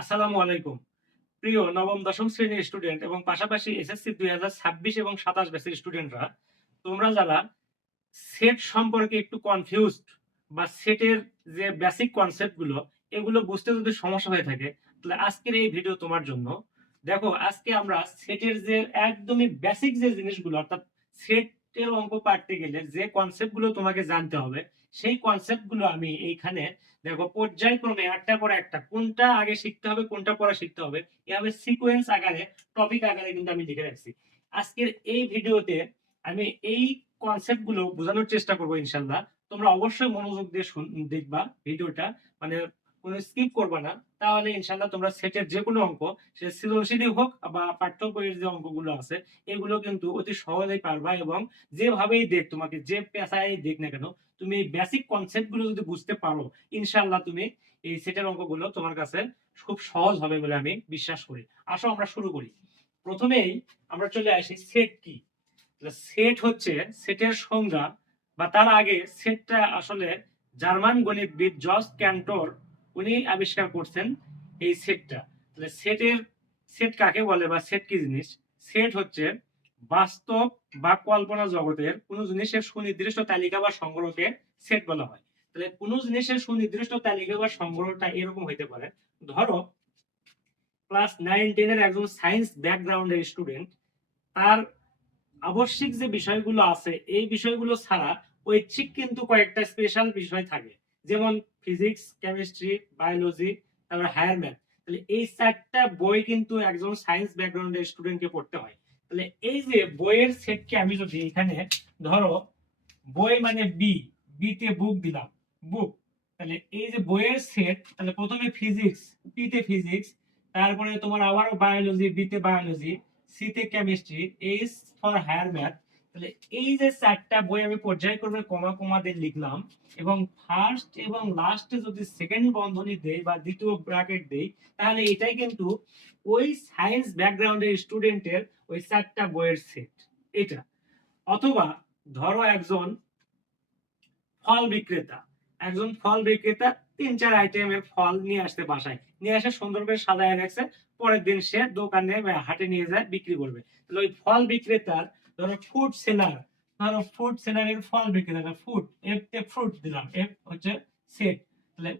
আসসালামু আলাইকুম। প্রিয় নবম দশম শ্রেণীর স্টুডেন্ট এবং পাশাপাশি এসএসসি ২০২৬ এবং ২৭ ব্যাচের স্টুডেন্টরা, তোমরা যারা সেট সম্পর্কে একটু কনফিউজড বা সেটের যে বেসিক কনসেপ্ট গুলো এগুলো বুঝতে যদি সমস্যা হয়ে থাকে, তাহলে আজকের এই ভিডিও তোমার জন্য। দেখো, আজকে আমরা সেটের যে একদমই বেসিক যে জিনিসগুলো, অর্থাৎ সেটের অঙ্ক পারতে গেলে যে কনসেপ্ট গুলো তোমাকে জানতে হবে, সেই কনসেপ্ট গুলো আমি এইখানে দেখো পর্যায়ক্রমে একটা পর একটা কোনটা আগে শিখতে হবে কোনটা পরে শিখতে হবে এভাবে সিকোয়েন্স আকারে, টপিক আকারে কিন্তু আমি লিখে রাখছি। আজকের এই ভিডিওতে আমি এই কনসেপ্ট গুলো বোঝানোর চেষ্টা করবো ইনশাল্লাহ। তোমরা অবশ্যই মনোযোগ দিয়ে দেখবা ভিডিওটা, মানে কোনো স্কিপ করবা না। তাহলে ইনশাল্লাহ তোমরা সেটের যে কোনো অঙ্ক, সে সৃজনশীলই হোক বা পাঠ্য বইয়ের যে অঙ্কগুলো আছে, এগুলো কিন্তু অতি সহজেই পারবা। এবং যেভাবেই দেখ, তোমাকে যে পেশায় দেখ না কেন, তুমি এই বেসিক কনসেপ্ট গুলো যদি বুঝতে পারো, ইনশাল্লাহ তুমি এই সেটের অঙ্কগুলো তোমার কাছে খুব সহজ হবে বলে আমি বিশ্বাস করি। আসো আমরা শুরু করি। প্রথমেই আমরা চলে আসি সেট কি। সেট হচ্ছে, সেটের সংজ্ঞা বা তার আগে সেটটা আসলে জার্মান গণিতবিদ জস ক্যান্টর উনি আবিষ্কার করছেন এই সেটটা। তাহলে সেট কাকে বলে বা সেট কি জিনিস? সেট হচ্ছে বাস্তব বা কল্পনা জগতের কোন জিনিসের সুনির্দিষ্ট তালিকা বা সংগ্রহকে সেট বলা হয়। তাহলে কোন জিনিসের সুনির্দিষ্ট তালিকা বা সংগ্রহটা এরকম হইতে পারে। ধরো, ক্লাস 9-10 এর একজন সায়েন্স ব্যাকগ্রাউন্ডের স্টুডেন্ট, তার আবশ্যিক যে বিষয়গুলো আছে এই বিষয়গুলো ছাড়া ঐচ্ছিক কিন্তু কয়েকটা স্পেশাল বিষয় থাকে, যেমন ফিজিক্স, কেমিস্ট্রি, বায়োলজি, তারপর হায়ার ম্যাথ। তাহলে এই চারটা বই কিন্তু একজন সায়েন্স ব্যাকগ্রাউন্ডের স্টুডেন্টকে পড়তে হয়। তাহলে এই যে বইয়ের সেটকে আমি যদি এখানে ধরো, বই মানে বি তে বুক দিলাম, বুক। তাহলে এই যে বইয়ের সেট, তাহলে প্রথমে ফিজিক্স, পি তে ফিজিক্স, তারপরে তোমার আবারও বায়োলজি, বি তে বায়োলজি, সি তে chemistry, H for higher math. তাহলে এই যে চারটা বই আমি পর্যায়ক্রমে কমা কমা দিয়ে লিখলাম, এবং ফার্স্ট এবং লাস্টে যদি সেকেন্ড বন্ধনী দেই বা দ্বিতীয় ব্র্যাকেট দেই, তাহলে এটাই কিন্তু ওই সায়েন্স ব্যাকগ্রাউন্ডের স্টুডেন্টের ওই চারটা বইয়ের সেট এটা। অথবা ধরো ফল বিক্রেতা, একজন ফল বিক্রেতা 3-4 আইটেমের ফল নিয়ে আসতে বাসায়, নিয়ে আসে সুন্দর করে সাজায় রাখছে, পরের দিন সে দোকানে বা হাটে নিয়ে যায় বিক্রি করবে। তাহলে ওই ফল বিক্রেতার, ধরো ফুড সেলার, ধরো ফুড সেলারের ফল বিক্রেতা, ফুড, এফ তে ফ্রুট দিলাম, এফ হচ্ছে সেট। তাহলে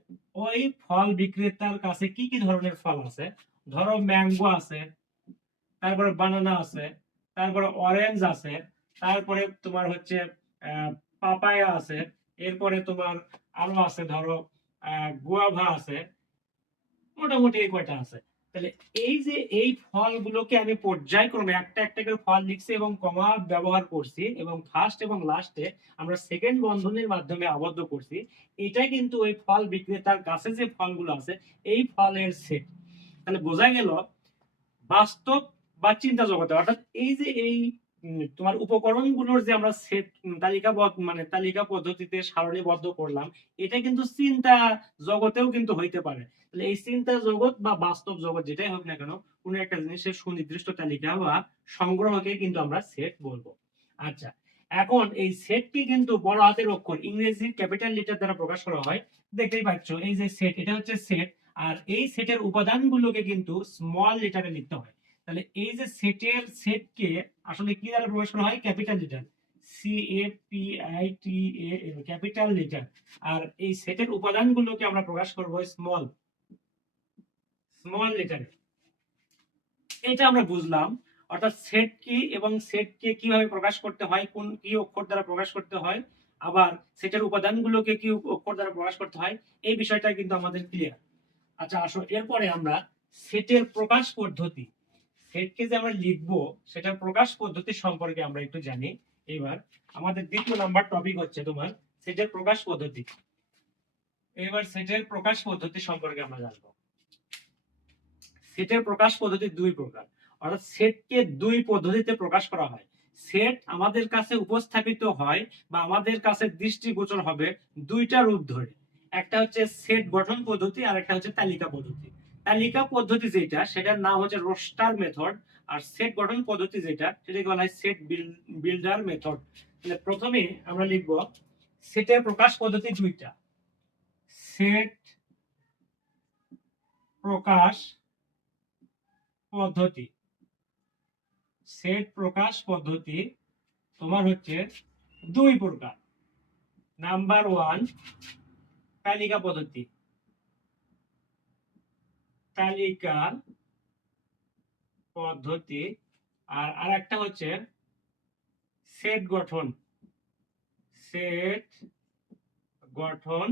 ওই ফল বিক্রেতার কাছে কি কি ধরনের ফল আছে? ধরো ম্যাঙ্গো আছে, তারপরে বানানা আছে, তারপরে অরেঞ্জ আছে, তারপরে তোমার হচ্ছে পাপায়া আছে, এরপরে তোমার আরো আছে ধরো গুয়াভা আছে, মোটামুটি এই কয়টা আছে। তাহলে এই যে এই ফলগুলোকে আমি পর্যায়ক্রমে একটা একটা করে ফল লিখছি এবং কমা ব্যবহার করছি, এবং ফার্স্ট এবং লাস্টে আমরা সেকেন্ড বন্ধনীর মাধ্যমে আবদ্ধ করছি। এটা কিন্তু ওই ফল বিক্রেতার কাছে যে ফলগুলো আছে এই ফলের সেট। তাহলে বোঝা গেল বাস্তব বা চিন্তা জগতে, অর্থাৎ এই যে এই তোমার উপকরণগুলোর যে আমরা সেট তালিকাবদ্ধ, মানে তালিকা পদ্ধতিতে সারণীবদ্ধ করলাম, এটা কিন্তু চিন্তা জগতেও কিন্তু হইতে পারে। তাহলে এই চিন্তা জগৎ বা বাস্তব জগৎ যেটাই হোক না কেন, কোন একটা জিনিসের সুনির্দিষ্ট তালিকা বা সংগ্রহকে কিন্তু আমরা সেট বলবো। আচ্ছা, এখন এই সেটকে কিন্তু বড় হাতের অক্ষর ইংরেজি ক্যাপিটাল লেটার দ্বারা প্রকাশ করা হয়। দেখতেই পাচ্ছ এই যে সেট, এটা হচ্ছে সেট। আর এই সেটের উপাদানগুলোকে কিন্তু স্মল লেটারে লিখতে হয়। তাহলে এই যে সেটকে আসলে কি দ্বারা প্রকাশ করা হয়? Capital letter, C A P I T A, capital letter. আর এই সেটের উপাদানগুলোকে আমরা প্রকাশ করব স্মল স্মল লেটারে। এটা আমরা বুঝলাম। অর্থাৎ সেট কি এবং সেটকে কিভাবে প্রকাশ করতে হয়, কোন কি অক্ষর দ্বারা প্রকাশ করতে হয়, আবার সেটের উপাদানগুলোকে কি অক্ষর দ্বারা প্রকাশ করতে হয়, এই বিষয়টা কিন্তু আমাদের ক্লিয়ার। আচ্ছা আসো, এরপরে আমরা সেটের প্রকাশ পদ্ধতি, সেটকে যে আমরা লিখবো সেটার প্রকাশ পদ্ধতি সম্পর্কে আমরা একটু জানি। এবার আমাদের দ্বিতীয় নাম্বার টপিক হচ্ছে তোমার সেটের প্রকাশ পদ্ধতি। এবার সেটের প্রকাশ পদ্ধতি সম্পর্কে আমরা জানবো। সেটের প্রকাশ পদ্ধতি দুই প্রকার, অর্থাৎ সেটকে দুই পদ্ধতিতে প্রকাশ করা হয়। সেট আমাদের কাছে উপস্থাপিত হয় বা আমাদের কাছে দৃষ্টিগোচর হবে দুইটা রূপ ধরে। একটা হচ্ছে সেট গঠন পদ্ধতি, আর একটা হচ্ছে তালিকা পদ্ধতি। তালিকা পদ্ধতি যেটা, সেটার নাম হচ্ছে রোস্টার মেথড। আর সেট গঠন পদ্ধতি যেটা, সেটাকে বলা হয় সেট বিল্ডার মেথড। তাহলে প্রথমে আমরা লিখব সেটের প্রকাশ পদ্ধতি দুইটা। সেট প্রকাশ পদ্ধতি, সেট প্রকাশ পদ্ধতি তোমার হচ্ছে দুই প্রকার। নাম্বার ওয়ান, তালিকা পদ্ধতি, তালিকা পদ্ধতি, আর আরেকটা হচ্ছে সেট গঠন, সেট গঠন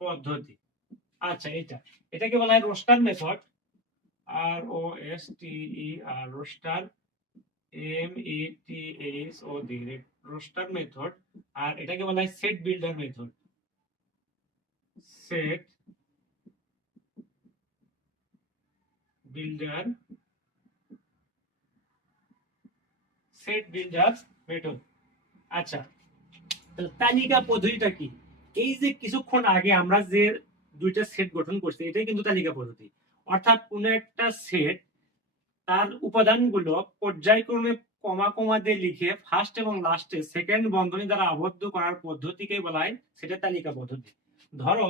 পদ্ধতি। আচ্ছা, এটাকে বলা হয় roster method, R O S T E R, roster, M E T H O D, roster method. আর এটাকে বলা হয় set builder method, set builder, set builder method. আচ্ছা, তালিকা পদ্ধতিটা কি? এই যে কিছুক্ষণ আগে আমরা যে দুইটা সেট গঠন করছি, এটাই কিন্তু তালিকা পদ্ধতি। অর্থাৎ কোন একটা সেট তার উপাদানগুলো পর্যায়ক্রমে কমা কমা দিয়ে লিখে ফার্স্ট এবং লাস্টে সেকেন্ড বন্ধনী দ্বারা আবদ্ধ করার পদ্ধতিকে বলা হয় সেটা তালিকা পদ্ধতি। ধরো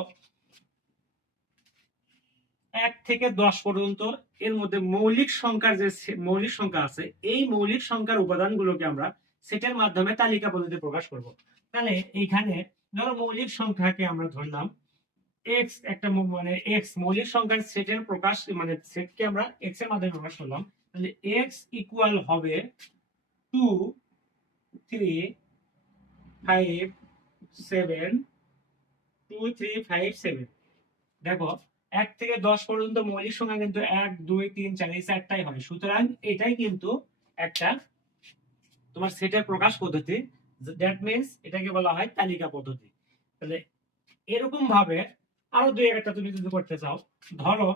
1 থেকে 10 পর্যন্ত এর মধ্যে মৌলিক সংখ্যার যে মৌলিক সংখ্যা আছে, এই মৌলিক সংখ্যার উপাদানগুলোকে আমরা সেটের মাধ্যমে তালিকা পদ্ধতিতে প্রকাশ করব। তাহলে এইখানে ধরো মৌলিক সংখ্যাকে আমরা ধরলাম x, একটা মানে x মৌলিক সংখ্যার সেটের প্রকাশ, মানে সেটকে আমরা x এর মাধ্যমে প্রকাশ করলাম। তাহলে x ইকুয়াল হবে 2 3 5 7, 2 3 5 7। দেখো 1 থেকে 10 পর্যন্ত মৌলিক সংখ্যা কিন্তু 1 2 3 4 এই চারটাই হয়। সুতরাং এটাই কিন্তু একটা তোমার সেটের প্রকাশ পদ্ধতি, দ্যাট মিন্স এটাকে বলা হয় তালিকা পদ্ধতি। তাহলে এরকম ভাবে আরো দুই একটা তুমি যদি করতে চাও, ধরো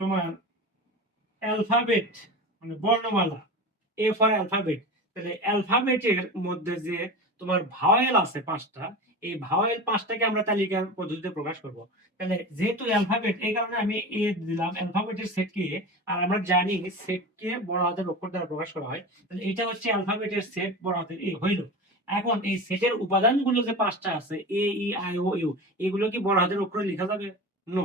তোমার অ্যালফাবেট মানে বর্ণমালা, এ ফর অ্যালফাবেট। তাহলে অ্যালফাবেটের মধ্যে যে তোমার ভাওয়েল আছে 5টা, এই ভাওয়েল 5টাকে আমরা তালিকার পদ্ধতিতে প্রকাশ করব। তাহলে যেহেতু অ্যালফাবেট, এই কারণে আমি এ দিলাম, অ্যালফাবেটের সেটকে। আর আমরা জানি সেটকে বড় হাতের অক্ষর দ্বারা প্রকাশ করা হয়। তাহলে এটা হচ্ছে অ্যালফাবেটের সেট, বড় হাতের এ হইল। এখন এই সেটের উপাদানগুলো যে 5টা আছে, এ ই আই ও ইউ, এগুলো কি বড় হাতের অক্ষরে লেখা যাবে? নো।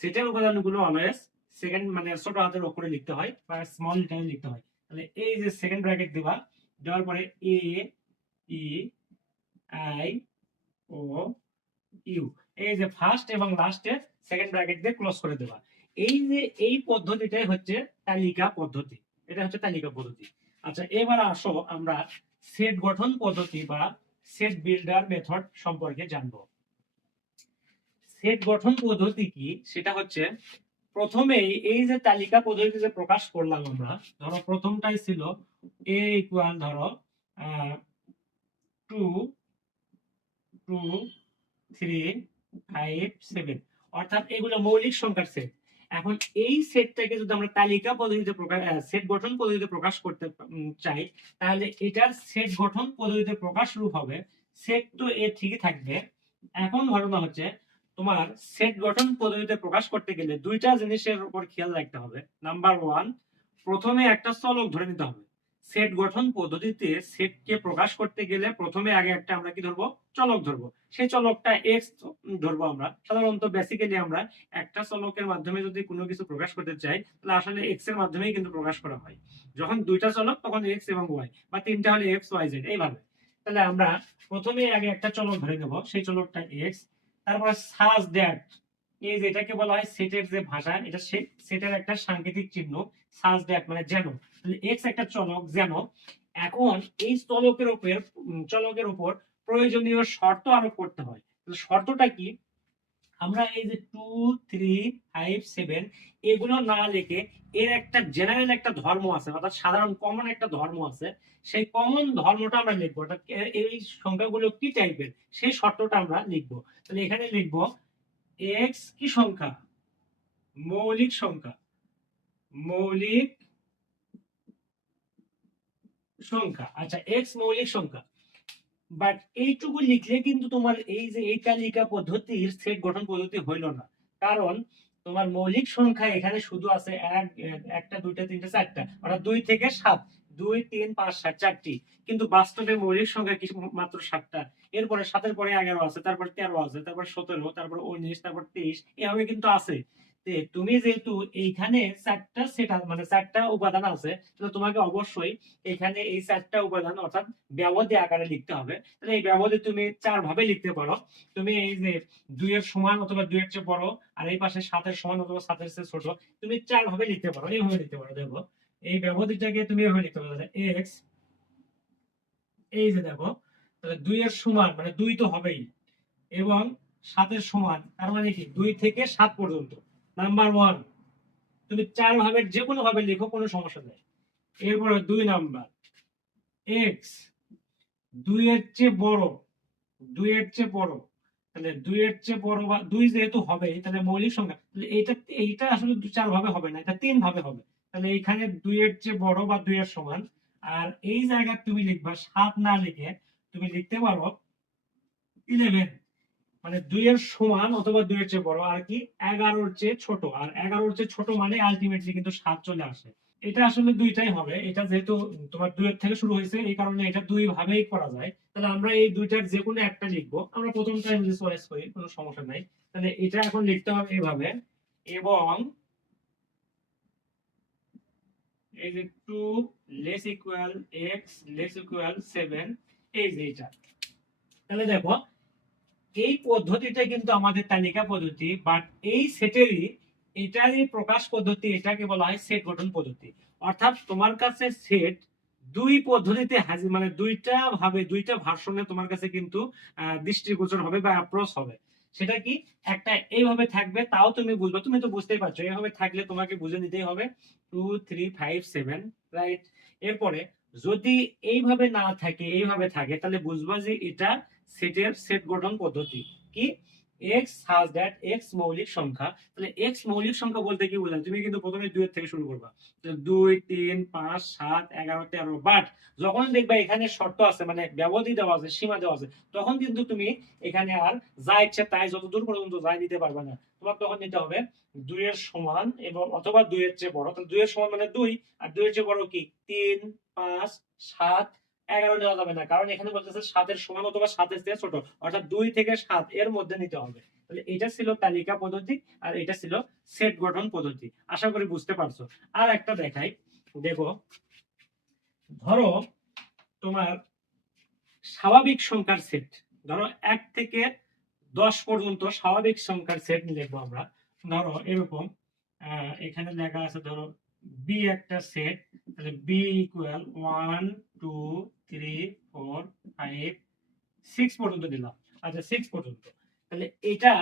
সেটের উপাদানগুলো অলওয়েজ সেকেন্ড মানে ছোট হাতের অক্ষরে লিখতে হয় বা স্মল লেটারে লিখতে হয়। তাহলে এই যে সেকেন্ড ব্র্যাকেট দিবা, দেওয়ার পরে এ ই আই ও ইউ, এই যে ফার্স্ট এবং লাস্টে সেকেন্ড ব্র্যাকেট দিয়ে ক্লোজ করে দেবা। এই যে এই পদ্ধতিটাই হচ্ছে তালিকা পদ্ধতি, এটা হচ্ছে তালিকা পদ্ধতি। আচ্ছা, এবার আসো আমরা সেট গঠন পদ্ধতি বা সেট বিল্ডার মেথড সম্পর্কে জানবো। সেট গঠন পদ্ধতি কি? সেটা হচ্ছে প্রথমেই এই যে তালিকা পদ্ধতি যে প্রকাশ করলাম আমরা, ধরো প্রথমটাই ছিল a ইকুয়াল ধরো 2 2 3 5 7, অর্থাৎ এগুলো মৌলিক সংখ্যার সেট। এখন এই সেটটাকে যদি আমরা তালিকা পদ্ধতিতে প্রকাশ, সেট গঠন পদ্ধতিতে প্রকাশ করতে চাই, তাহলে এটার সেট গঠন পদ্ধতিতে প্রকাশ রূপ হবে সেট টু এ ঠিকই থাকবে। এখন ঘটনা হচ্ছে তোমার সেট গঠন পদ্ধতিতে প্রকাশ করতে গেলে দুইটা জিনিসের উপর খেয়াল রাখতে হবে। নাম্বার ওয়ান, প্রথমে একটা চলক ধরে নিতে হবে। সেট গঠন পদ্ধতিতে সেটকে প্রকাশ করতে গেলে প্রথমে আগে একটা আমরা কি ধরবো? চলক ধরবো। সেই চলকটা এক্স ধরবো আমরা। সাধারণত বেসিক্যালি আমরা একটা চলকের মাধ্যমে যদি কোনো কিছু প্রকাশ করতে চাই, তাহলে আসলে এক্স এর মাধ্যমেই কিন্তু প্রকাশ করা হয়। যখন দুইটা চলক তখন এক্স এবং ওয়াই, বা তিনটা হলে এক্স ওয়াই জেড, এইভাবে। তাহলে আমরা প্রথমে আগে একটা চলক ধরে নেব, সেই চলকটা এক্স। তারপর সাজ দ্যাট, এই যে এটাকে বলা হয় সেটের যে ভাষা, এটা সেটের একটা সাংকেতিক চিহ্ন, সাজ দ্যাট মানে যেন। তাহলে এক্স একটা চলক যেন। এখন এই চলকের উপর প্রয়োজনীয় শর্ত আরোপ করতে হয়। শর্তটা কি? আমরা এই যে 2 3 5 7 এগুলো না লিখে এর একটা জেনারেল একটা ধর্ম আছে, অর্থাৎ সাধারণ কমন একটা ধর্ম আছে, সেই কমন ধর্মটা আমরা লিখবো। অর্থাৎ এই সংখ্যাগুলো কি টাইপের সেই শর্তটা আমরা লিখবো। তাহলে এখানে লিখবো এক্স কি সংখ্যা? মৌলিক সংখ্যা, মৌলিক সংখ্যা। আচ্ছা, এক্স মৌলিক সংখ্যা। বাট এইটুকু লিখলে কিন্তু তোমার এই যে এই তালিকা পদ্ধতির সেট গঠন পদ্ধতি হইল না। কারণ তোমার মৌলিক সংখ্যা এখানে শুধু আছে একটা দুইটা তিনটা চারটা, অর্থাৎ 2 থেকে 7, 2 3 5 7 চারটি। কিন্তু বাস্তবে মৌলিক সংখ্যা কি মাত্র 7টা। এরপরে 7-এর পরে 11 আছে, তারপর 13 আছে, তারপর 17, তারপর 19, তারপর 23, এভাবে কিন্তু আছে। তুমি যেহেতু এইখানে 4টা সেট মানে 4টা উপাদান আছে, তাহলে তোমাকে অবশ্যই এখানে এই 4টা উপাদান অর্থাৎ ব্যবধি আকারে লিখতে হবে। তাহলে এই ব্যবধি তুমি 4 ভাবে লিখতে পারো। তুমি এই যে 2 এর সমান অথবা 2 এর চেয়ে বড়, আর এই পাশে 7 এর সমান অথবা 7 এর চেয়ে ছোট, তুমি 4 ভাবে লিখতে পারো। এইভাবে লিখতে পারো। দেখো এই ব্যবধিটাকে তুমি এভাবে লিখতে পারো, x, এই যে দেখো, তাহলে 2 এর সমান মানে 2 তো হবেই, এবং 7 এর সমান, তার মানে কি 2 থেকে 7 পর্যন্ত। নাম্বার 1, তুমি 4 ভাবের যে কোনো ভাবে লিখো, কোনো সমস্যা নেই। এরপরে 2 নাম্বার, x 2 এর চেয়ে বড়, 2 এর চেয়ে বড়, তাহলে 2 এর চেয়ে বড় বা 2 যেহেতু হবে, তাহলে মৌলিক সংখ্যা, তাহলে এইটা আসলে 4 ভাবে হবে না, এটা 3 ভাবে হবে। তাহলে এইখানে 2 এর চেয়ে বড় বা 2 এর সমান, আর এই জায়গায় তুমি লিখবা 7 না লিখে তুমি লিখতে পারো 11, মানে 2 এর সমান অথবা 2 এর চেয়ে বড়, আর কি 11-এর চেয়ে ছোট। আর 11-এর চেয়ে ছোট মানে আলটিমেটলি কিন্তু 7 চলে আসে। এটা আসলে দুইটাই হবে। এটা যেহেতু তোমার 2 এর থেকে শুরু হয়েছে, এই কারণে এটা দুই ভাবেই করা যায়। তাহলে আমরা এই দুইটার যে কোনো একটা লিখবো। আমরা প্রথমটা যদি চয়েস করি, কোনো সমস্যা নাই। তাহলে এটা এখন লিখতে হবে এইভাবে, এবং এই যে 2 less equal x less equal 7, এই যে এটা। তাহলে দেখো এই পদ্ধতিটা কিন্তু আমাদের তালিকা পদ্ধতি, বাট এই সেটেরই এটারই প্রকাশ পদ্ধতি, এটাকে বলা হয় সেট গঠন পদ্ধতি। অর্থাৎ তোমার কাছে সেট দুই পদ্ধতিতে হাজির, মানে দুইটা ভাবে, দুইটা ভার্সনে তোমার কাছে কিন্তু দৃষ্টিগোচর হবে বা অ্যাপ্রোচ হবে। সেটা কি, একটা এইভাবে থাকবে, তাও তুমি বুঝবে, তুমি তো বুঝতেই পারছো, এইভাবে থাকলে তোমাকে বুঝে নিতেই হবে 2 3 5 7, রাইট। এরপরে যদি এইভাবে না থাকে, এইভাবে থাকে, তাহলে বুঝবা যে এটা সেটের সেট গঠন পদ্ধতি। কি, x সাজ দ্যাট x মৌলিক সংখ্যা। তাহলে x মৌলিক সংখ্যা বলতে কি বোঝায়, তুমি কিন্তু প্রথমে 2 এর থেকে শুরু করবা, 2 3 5 7 11 13, বাট যখন দেখবা এখানে শর্ত আছে, মানে ব্যবধি দেওয়া আছে, সীমা দেওয়া আছে, তখন কিন্তু তুমি এখানে আর যা ইচ্ছা তাই যত দূর পর্যন্ত যাই নিতে পারবে না। তোমার তখন নিতে হবে 2 এর সমান এবং অথবা 2 এর চেয়ে বড়। তাহলে 2 এর সমান মানে 2, আর 2 এর চেয়ে বড় কি 3 5 7 11 নেওয়া যাবে না, কারণ এখানে বলতেছে 7 এর সমান অথবা 7 এর চেয়ে ছোট, অর্থাৎ 2 থেকে 7 এর মধ্যে নিতে হবে। তাহলে এটা ছিল তালিকা পদ্ধতি, আর এটা ছিল সেট গঠন পদ্ধতি। আশা করি বুঝতে পারছো। আর একটা দেখাই, দেখো, ধরো তোমার স্বাভাবিক সংখ্যার সেট, ধরো 1 থেকে 10 পর্যন্ত স্বাভাবিক সংখ্যার সেট লিখবো আমরা। ধরো এরকম, এখানে লেখা আছে, ধরো বি একটা সেট, তাহলে বি ইকুয়াল 1 2 3 4 5 6 পর্যন্ত দিলাম। আচ্ছা 6 পর্যন্ত, তাহলে এটা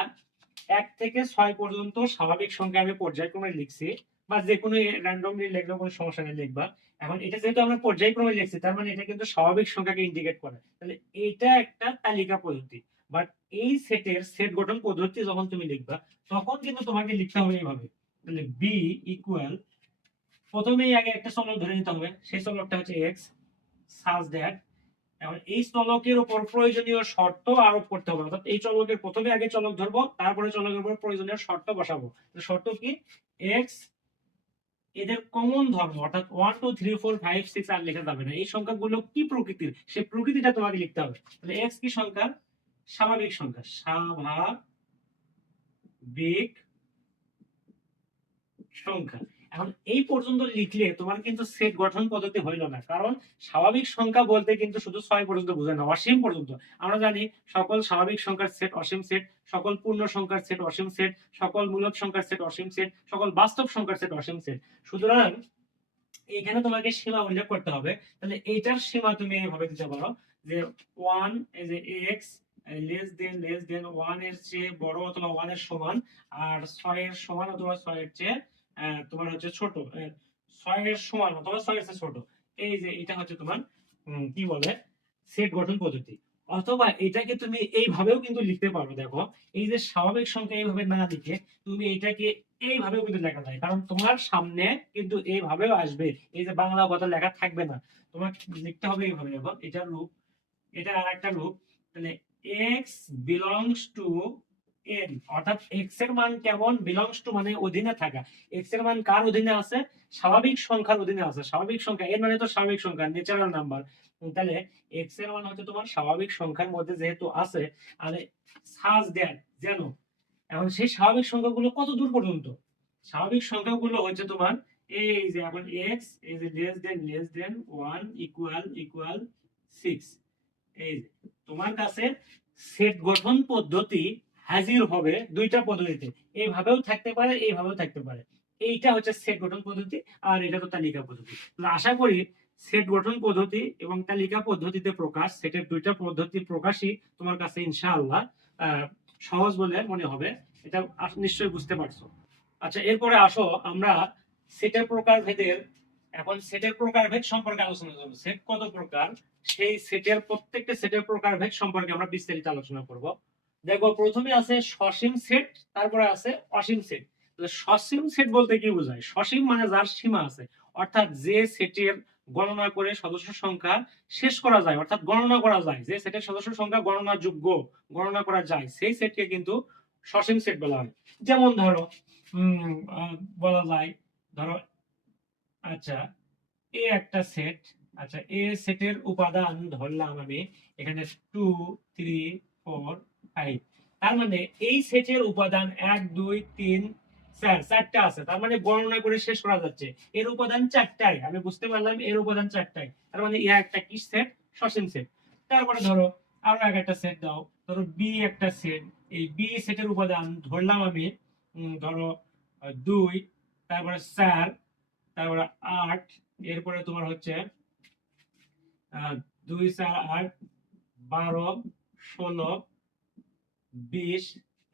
1 থেকে 6 পর্যন্ত স্বাভাবিক সংখ্যা আমি পর্যায়ক্রমে লিখছি, বা যে কোনো র্যান্ডমলি লিখলেও কোনো সমস্যা নেই, লিখবা। এখন এটা যেহেতু আমরা পর্যায়ক্রমে লিখছি, তার মানে এটা কিন্তু স্বাভাবিক সংখ্যাকে ইন্ডিকেট করে, তাহলে এটা একটা তালিকা পদ্ধতি। বাট এই সেটের সেট গঠন পদ্ধতি যখন তুমি লিখবা, তখন কিন্তু তোমাকে লিখতে হবে এইভাবে। তাহলে বি ইকুয়াল, প্রথমেই আগে একটা চলক ধরে নিতে হবে, সেই চলকটা হচ্ছে x সাজ দ্যাট, এখন এই চলকের উপর প্রয়োজনীয় শর্ত আরোপ করতে হবে, অর্থাৎ এই চলকের প্রথমে আগে চলক ধরবো, তারপরে চলকের উপর প্রয়োজনীয় শর্ত বসাবো। শর্ত কি, x এদের কমন ধর্ম, অর্থাৎ 1 2 3 4 5 6 আর লেখা যাবে না, এই সংখ্যাগুলো কি প্রকৃতির সেই প্রকৃতিটা তোমাকে লিখতে হবে। তাহলে x কি সংখ্যা, স্বাভাবিক সংখ্যা, স্বাভাবিক সংখ্যা। এখন এই পর্যন্ত লিখলে তোমার কিন্তু সেট গঠন পদ্ধতি হইল না, কারণ স্বাভাবিক সংখ্যা বলতে কিন্তু শুধু 6 পর্যন্ত বোঝায় না, অসীম পর্যন্ত। আমরা জানি সকল স্বাভাবিক সংখ্যার সেট অসীম সেট, সকল পূর্ণ সংখ্যার সেট অসীম সেট, সকল মূলদ সংখ্যার সেট অসীম সেট, সকল বাস্তব সংখ্যার সেট অসীম সেট। সুতরাং এখানে তোমাকে সীমা উল্লেখ করতে হবে। তাহলে এইটার সীমা তুমি এইভাবে দিতে পারো যে 1 এই যে x লেস দেন 1 এর চেয়ে বড় অথবা 1 এর সমান, আর 6 এর সমান অথবা 6 এর চেয়ে তোমার হচ্ছে ছোট, 6 এর সমান অথবা 6 এর চেয়ে ছোট। এই যে এটা হচ্ছে তোমার কি বলে সেট গঠন পদ্ধতি। অথবা এটাকে তুমি এইভাবেও কিন্তু লিখতে পারো। দেখো এই যে স্বাভাবিক সংখ্যা এইভাবে না লিখে তুমি এটাকে এইভাবেও কিন্তু লেখা যায়, কারণ তোমার সামনে কিন্তু এইভাবেও আসবে, এই যে বাংলা কথা লেখা থাকবে না, তোমাকে লিখতে হবে এইভাবে। দেখো এটার রূপ, এটা আর একটা রূপ। তাহলে x belongs to এন, অর্থাৎ এক্স এর মান কেমন, বিলংস টু মানে অধীনে থাকা। এক্স এর মান কার অধীনে আছে? স্বাভাবিক সংখ্যার অধীনে আছে। স্বাভাবিক সংখ্যা, এর মানে তো স্বাভাবিক সংখ্যা, ন্যাচারাল নাম্বার। তাহলে এক্স এর মান হচ্ছে তোমার স্বাভাবিক সংখ্যার মধ্যে যেহেতু আছে, আর সাজ দ্যাট, যেন, এখন সেই স্বাভাবিক সংখ্যাগুলো কত দূর পর্যন্ত? স্বাভাবিক সংখ্যাগুলো হচ্ছে তোমার এই যে এখন এক্স এই যে লেস দেন 1 ইকুয়াল 6। এই যে তোমার কাছে সেট গঠন পদ্ধতি হাজির হবে দুইটা পদ্ধতিতে, এইভাবেও থাকতে পারে, এইভাবেও থাকতে পারে। এইটা হচ্ছে সেট গঠন পদ্ধতি, আর এটা তো তালিকা পদ্ধতি। আশা করি সেট গঠন পদ্ধতি এবং তালিকা পদ্ধতিতে প্রকাশ, সেটের দুইটা পদ্ধতি প্রকাশই তোমার কাছে ইনশাআল্লাহ সহজ বলে মনে হবে। এটা নিশ্চয়ই বুঝতে পারছো। আচ্ছা, এরপরে আসো আমরা সেটের প্রকার ভেদের, এখন সেটের প্রকারভেদ সম্পর্কে আলোচনা করব। সেট কত প্রকার, সেই সেটের প্রত্যেকটা সেটের প্রকারভেদ সম্পর্কে আমরা বিস্তারিত আলোচনা করব। দেখো, প্রথমে আছে সসীম সেট, তারপরে আছে অসীম সেট। সসীম সেট বলতে কি বোঝায়? সসীম মানে যার সীমা আছে, অর্থাৎ যে সেটের গণনা করে সদস্য সংখ্যা শেষ করা যায়, অর্থাৎ গণনা করা যায়, যে সেটের সদস্য সংখ্যা গণনা যোগ্য, গণনা করা যায়, সেই সেটকে কিন্তু সসীম সেট বলা হয়। যেমন ধরো বলা যায়, ধরো আচ্ছা এ একটা সেট, আচ্ছা এ সেটের উপাদান ধরলাম আমি এখানে 2 3 4 5। তার মানে এই সেটের উপাদান 1 2 3 4, চারটা আছে, তার মানে গণনা করে শেষ করা যাচ্ছে। এর উপাদান চারটাই, আমি বুঝতে পারলাম এর উপাদান চারটাই, তার মানে ইহা একটা কি সেট? সসীম সেট। তারপরে ধরো আরো একটা সেট দাও, ধরো বি একটা সেট, এই বি সেটের উপাদান ধরলাম আমি ধরো 2, তারপরে 4, তারপরে 8, এরপরে তোমার হচ্ছে 2 4 8 12 16 20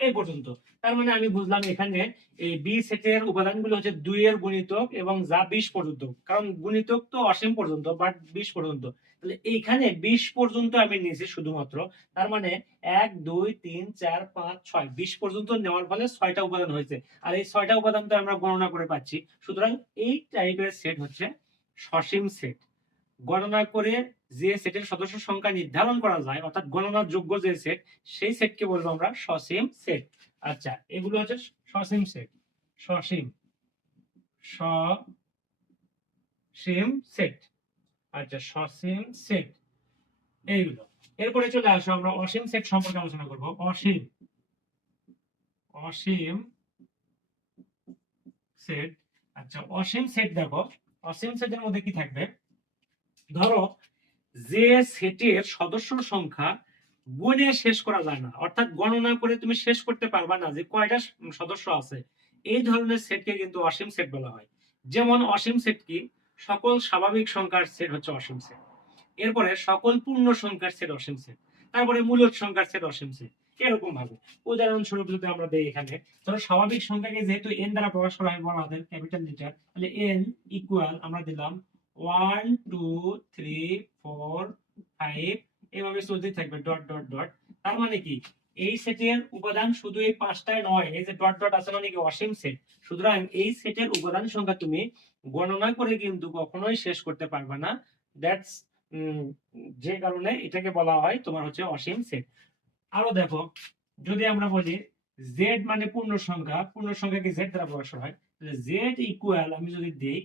এই পর্যন্ত। তার মানে আমি বুঝলাম এখানে এই বি সেটের উপাদানগুলো হচ্ছে 2 এর গুণিতক এবং যা 20 পর্যন্ত, কারণ গুণিতক তো অসীম পর্যন্ত, বাট 20 পর্যন্ত। তাহলে এইখানে 20 পর্যন্ত আমি নিয়েছি শুধুমাত্র, তার মানে 1 2 3 4 5 6 20 পর্যন্ত নেওয়ার ফলে 6টা উপাদান হয়েছে, আর এই 6টা উপাদান তো আমরা গণনা করে পাচ্ছি। সুতরাং এই টাইপের সেট হচ্ছে সসীম সেট। গণনা করে যে সেটের সদস্য সংখ্যা নির্ধারণ করা যায়, অর্থাৎ গণনার যোগ্য যে সেট, সেই সেটকে বলবো আমরা সসীম সেট। আচ্ছা, এগুলো হচ্ছে সসীম সেট, সসীম সসীম সেট। আচ্ছা, সসীম সেট এইগুলো। এরপরে চলে আসো আমরা অসীম সেট সম্পর্কে আলোচনা করব। অসীম অসীম সেট। আচ্ছা, অসীম সেট দেখো, অসীম সেটের মধ্যে কি থাকবে? ধরো যে সেটের সদস্য সংখ্যা গুণে শেষ করা যায় না, অর্থাৎ গণনা করে তুমি শেষ করতে পারবা না যে কয়টা সদস্য আছে, এই ধরনের সেটকে কিন্তু অসীম সেট বলা হয়। যেমন অসীম সেট কি? সকল স্বাভাবিক সংখ্যার সেট হচ্ছে অসীম সেট, এরপরে সকল পূর্ণ সংখ্যার সেট অসীম সেট, তারপরে মূলদ সংখ্যার সেট অসীম সেট। এরকম ভাবে উদাহরণস্বরূপ যদি আমরা দেই, এখানে ধরো স্বাভাবিক সংখ্যাকে যেহেতু এন দ্বারা প্রকাশ করা হয় বড় হাতের ক্যাপিটাল লেটার, তাহলে এন ইকুয়াল আমরা দিলাম 1 2 3 4 5, এভাবে চলতে থাকবে ডট ডট ডট। তার মানে কি এই সেটের উপাদান শুধু এই পাঁচটায় নয়, এই যে ডট ডট আছে মানে কি অসীম সেট। সুতরাং এই সেটের উপাদান সংখ্যা তুমি গণনা করে কিন্তু কখনোই শেষ করতে পারবে না। দ্যাটস যে কারণে এটাকে বলা হয় তোমার হচ্ছে অসীম সেট। আরো দেখো, যদি আমরা বলি জেড মানে পূর্ণ সংখ্যা, পূর্ণ সংখ্যাকে জেড দ্বারা প্রকাশ করা হয়, তাহলে জেড ইকুয়াল আমি যদি দেই